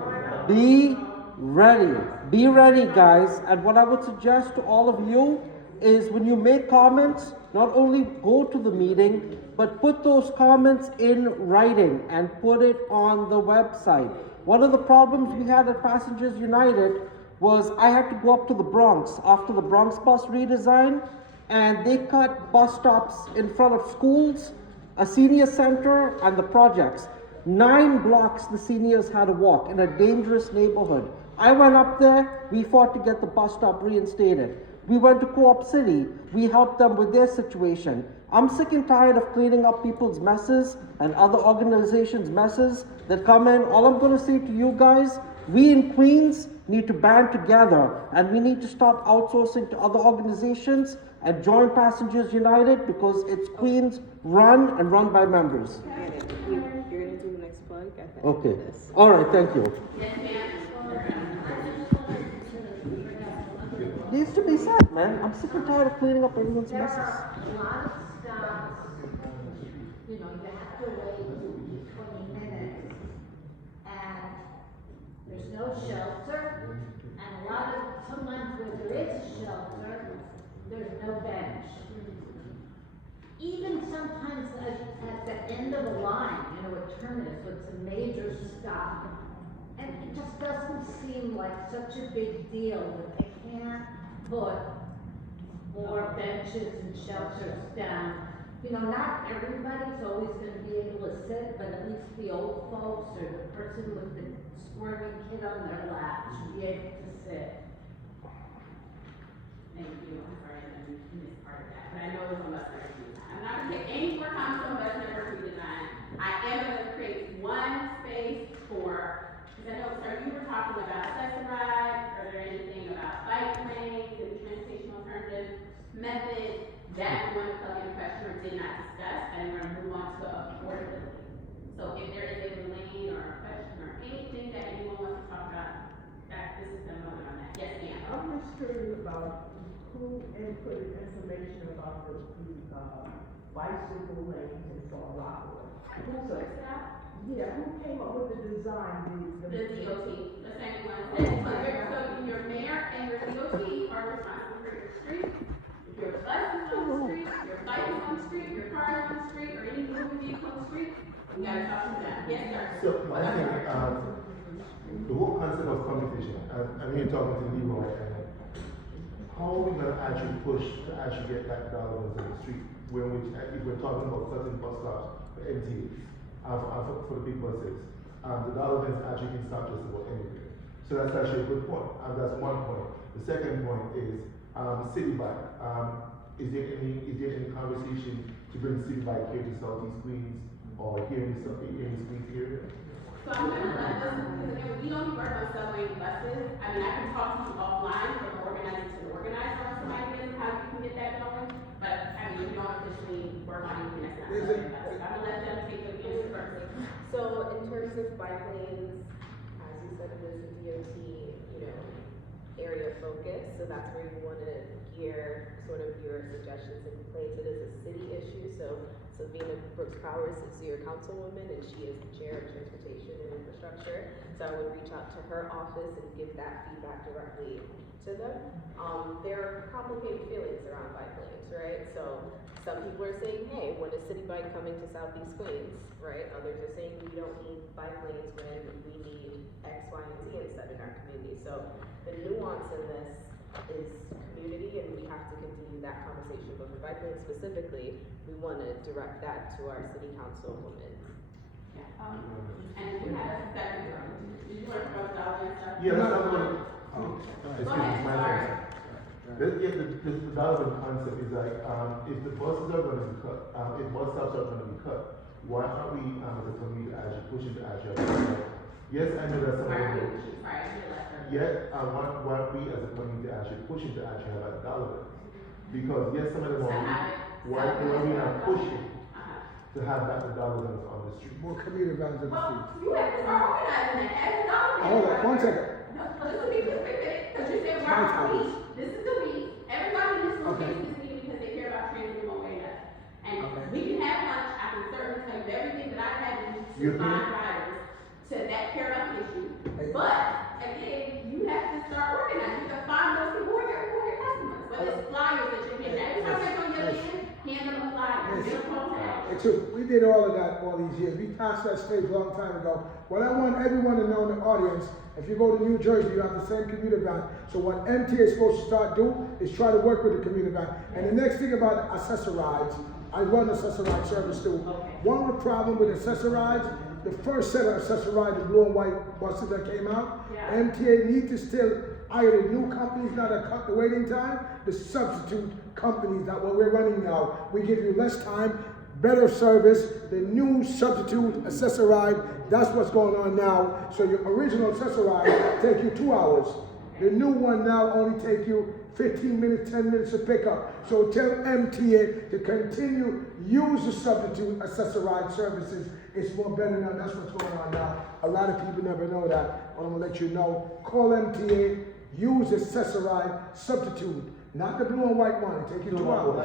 be ready. Be ready, guys. And what I would suggest to all of you is when you make comments, not only go to the meeting, but put those comments in writing and put it on the website. One of the problems we had at Passengers United was I had to go up to the Bronx after the Bronx bus redesign, and they cut bus stops in front of schools, a senior center, and the projects. 9 blocks the seniors had to walk in a dangerous neighborhood. I went up there, we fought to get the bus stop reinstated. We went to Co-op City, we helped them with their situation. I'm sick and tired of cleaning up people's messes and other organizations' messes that come in. All I'm gonna say to you guys, we in Queens need to band together and we need to stop outsourcing to other organizations and join Passengers United because it's Queens run and run by members. You're gonna do the next plug? Okay. All right, thank you. Needs to be said, man. I'm sick and tired of cleaning up everyone's There messes. are a lot of stops, you know, you have to wait 20 minutes, and there's no shelter, and a lot of, sometimes where there is a shelter, there's no bench. Even sometimes at the end of a line, you know, a terminus, so it's a major stop, and it just doesn't seem like such a big deal that they can't put more benches and shelters down. You know, not everybody's always gonna be able to sit, but at least the old folks or the person with the squirmy kid on their lap should be able to sit. Thank you. I'm sorry I missed part of that, but I know it was on bus network redesign. I'm not gonna take any more comments on bus network redesign. I am gonna create one space for, because I know, sir, you were talking about accessoride. Are there anything about bike lanes and transportation alternative methods that we want to plug in a question or did not discuss, and we're gonna move on to affordability. So if there is a lane or a question or anything that anyone wants to talk about, that this is the moment on that. Yes, ma'am. I'm just curious about who inputted information about the bicycle lanes in Fort Rockaway. Yeah, who came up with the design? The DOT, the same one. So your mayor and your DOT are responsible for your street. If your bus is on the street, your bike is on the street, your car is on the street, or any moving vehicle on the street, you gotta talk to them. Yes, sir. So I think the whole concept of competition, I'm here talking to Leroy, and how are we going to actually push to actually get that dollars in the street when if we're talking about cutting bus stops for MTA, for the big buses, the dollar events actually can stop just about anything. So that's actually a good point. That's one point. The second point is city bike. Is there any conversation to bring city bike here to Southeast Queens or here in the Queens area? So I'm gonna let them, because again, we don't work on subway buses. I mean, I can talk to you offline from organizer to organizer on some ideas of how you can get that going, but I mean, we don't officially work on anything that's not subway buses. I'm gonna let them take the answer first. So in terms of bike lanes, as you said, it is a DOT, you know, area focus, so that's where you want to gear sort of your suggestions and complaints. It is a city issue, so Savina Brooks Powers is your councilwoman, and she is the chair of transportation and infrastructure. So I would reach out to her office and give that feedback directly to them. There are complicated feelings around bike lanes, right? So some people are saying, hey, when is City Bike coming to Southeast Queens, right? Others are saying we don't need bike lanes when we need X, Y, and Z instead in our community. So the nuance in this is community, and we have to continue that conversation. But for bike lanes specifically, we want to direct that to our city councilwoman. And you had a second room. Did you work for $1 and stuff? Yeah, that's not what. Go ahead, sorry. The dollar concept is like, if the buses are going to be cut, if bus stops are going to be cut, why aren't we, as a community, actually pushing to actually have a yes, I know that's something. Yet, why aren't we as a community actually pushing to actually have a dollar? Because yes, some of them are, why are we not pushing to have that the dollars on the street? More commuter vans on the street. You have to start organizing that as a dollar. Hold on, 1 second. Just to be specific, because you said we're our week. This is the week. Everybody in this room came to this meeting because they care about transit in one way or another. And we can have lunch. I can certainly tell you everything that I've had to do to find riders to that care about the issue. But again, you have to start organizing. You have to find those people who are your customers. Whether it's flyers that you're getting. Every time they go your land, hand them a flyer. Give them a phone tag. It's true. We did all of that all these years. We passed that stage a long time ago. What I want everyone to know in the audience, if you go to New Jersey, you have the same commuter van. So what MTA is supposed to start do is try to work with the commuter van. And the next thing about accessorides, I run accessoride service too. One problem with accessorides, the first set of accessoride, the blue and white buses that came out, MTA need to still hire the new companies now that cut the waiting time, the substitute companies that what we're running now. We give you less time, better service, the new substitute accessoride, that's what's going on now. So your original accessoride take you 2 hours. The new one now only take you 15 minutes, 10 minutes to pick up. So tell MTA to continue use the substitute accessoride services. It's more better now. That's what's going on now. A lot of people never know that. Well, I'm gonna let you know. Call MTA, use accessoride substitute. Not the blue and white one. It take you 2 hours.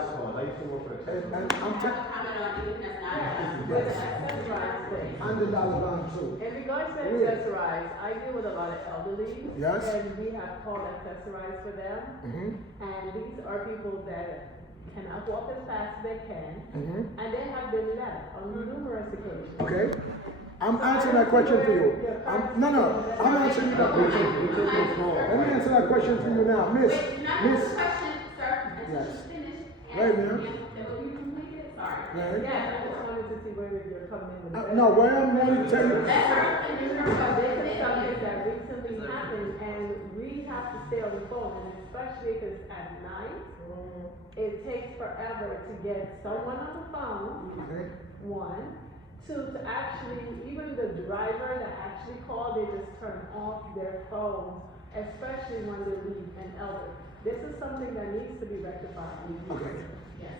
And I'm $100 on too. In regards to accessorize, I deal with a lot of elderly. Yes. And we have called accessorize for them. And these are people that cannot walk as fast as they can. And they have been left on numerous occasions. Okay. I'm answering that question for you. I'm answering that question. Let me answer that question for you now. Miss. Yes. Right, ma'am. Right. Yeah, I just wanted to see whether you're coming in with No, what I'm going to tell you. This is something that recently happened, and we have to stay on the phone, and especially because at night, it takes forever to get someone on the phone, one. Two, to actually, even the driver that actually called, they just turn off their phones, especially when they leave an elder. This is something that needs to be rectified. Okay.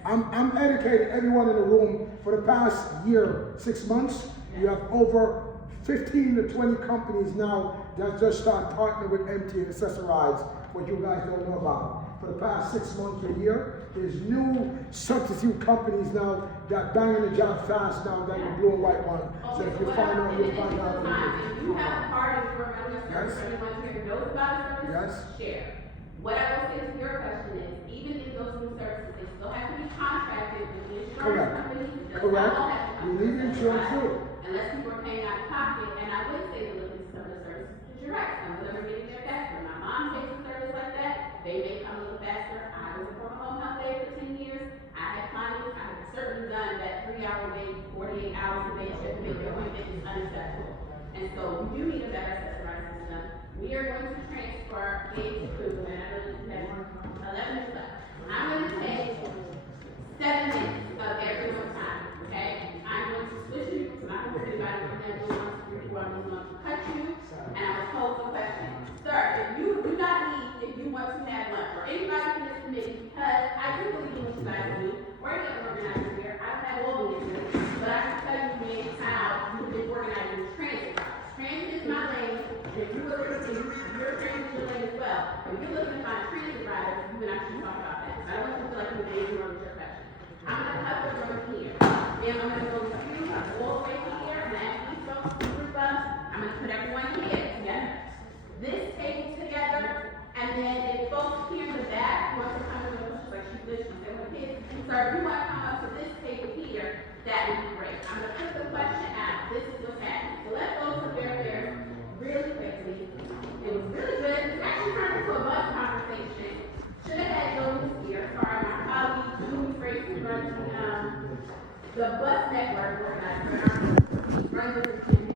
I'm educating everyone in the room for the past year, 6 months. You have over 15 to 20 companies now that just start partnering with MTA and accessorize, what you guys don't know about. For the past 6 months or a year, there's new substitute companies now that banging the job fast now than the blue and white one. So if you find out, you'll find out. If you have a card and you're running a service, everyone here knows about a service, share. What I will say to your question is, even in those new services, they still have to be contracted with the insurance company. Correct. You need insurance too. Unless people are paying out of pocket, and I would say to look at some of the services, because you're right, some of them are getting there faster. My mom takes a service like that, they may come a little faster. I was a former home health aide for 10 years. I had clients, I had certainly done that 3-hour wait, 48 hours a day, just to make your appointment is unacceptable. And so we do need a better accessorized system. We are going to transfer age to, and I know you have 11 minutes left. I'm going to take 7 minutes of everyone's time, okay? I'm going to switch you, because I'm not going to anybody from that who wants to cut you, and I will pose a question. Sir, if you do not leave, if you want to have lunch, or anybody in this committee, because I do believe in what you guys do, we're going to organize here. I've had all of this, but I can tell you many how you've been organizing transit. Transit is my lane. If you look at your transit is lane as well, if you're looking to find transit riders, you and I should talk about that. I don't want you to feel like you're dating on your question. I'm going to cut the room here. Then I'm gonna go to you, all the way here, and as we folks group up, I'm gonna put everyone here together. This table together, and then if folks here in the back want to come to the, she's like, she's good, she's good with kids. So if you want to come up to this table here, that would be great. I'm gonna put the question out, this is what's happening. So let's go to Bear Bear really quickly. It was really good, it actually turned into a bus conversation. Should have had Jonas here, sorry, my colleague, Julie Grayson runs the bus network organizer, runs with the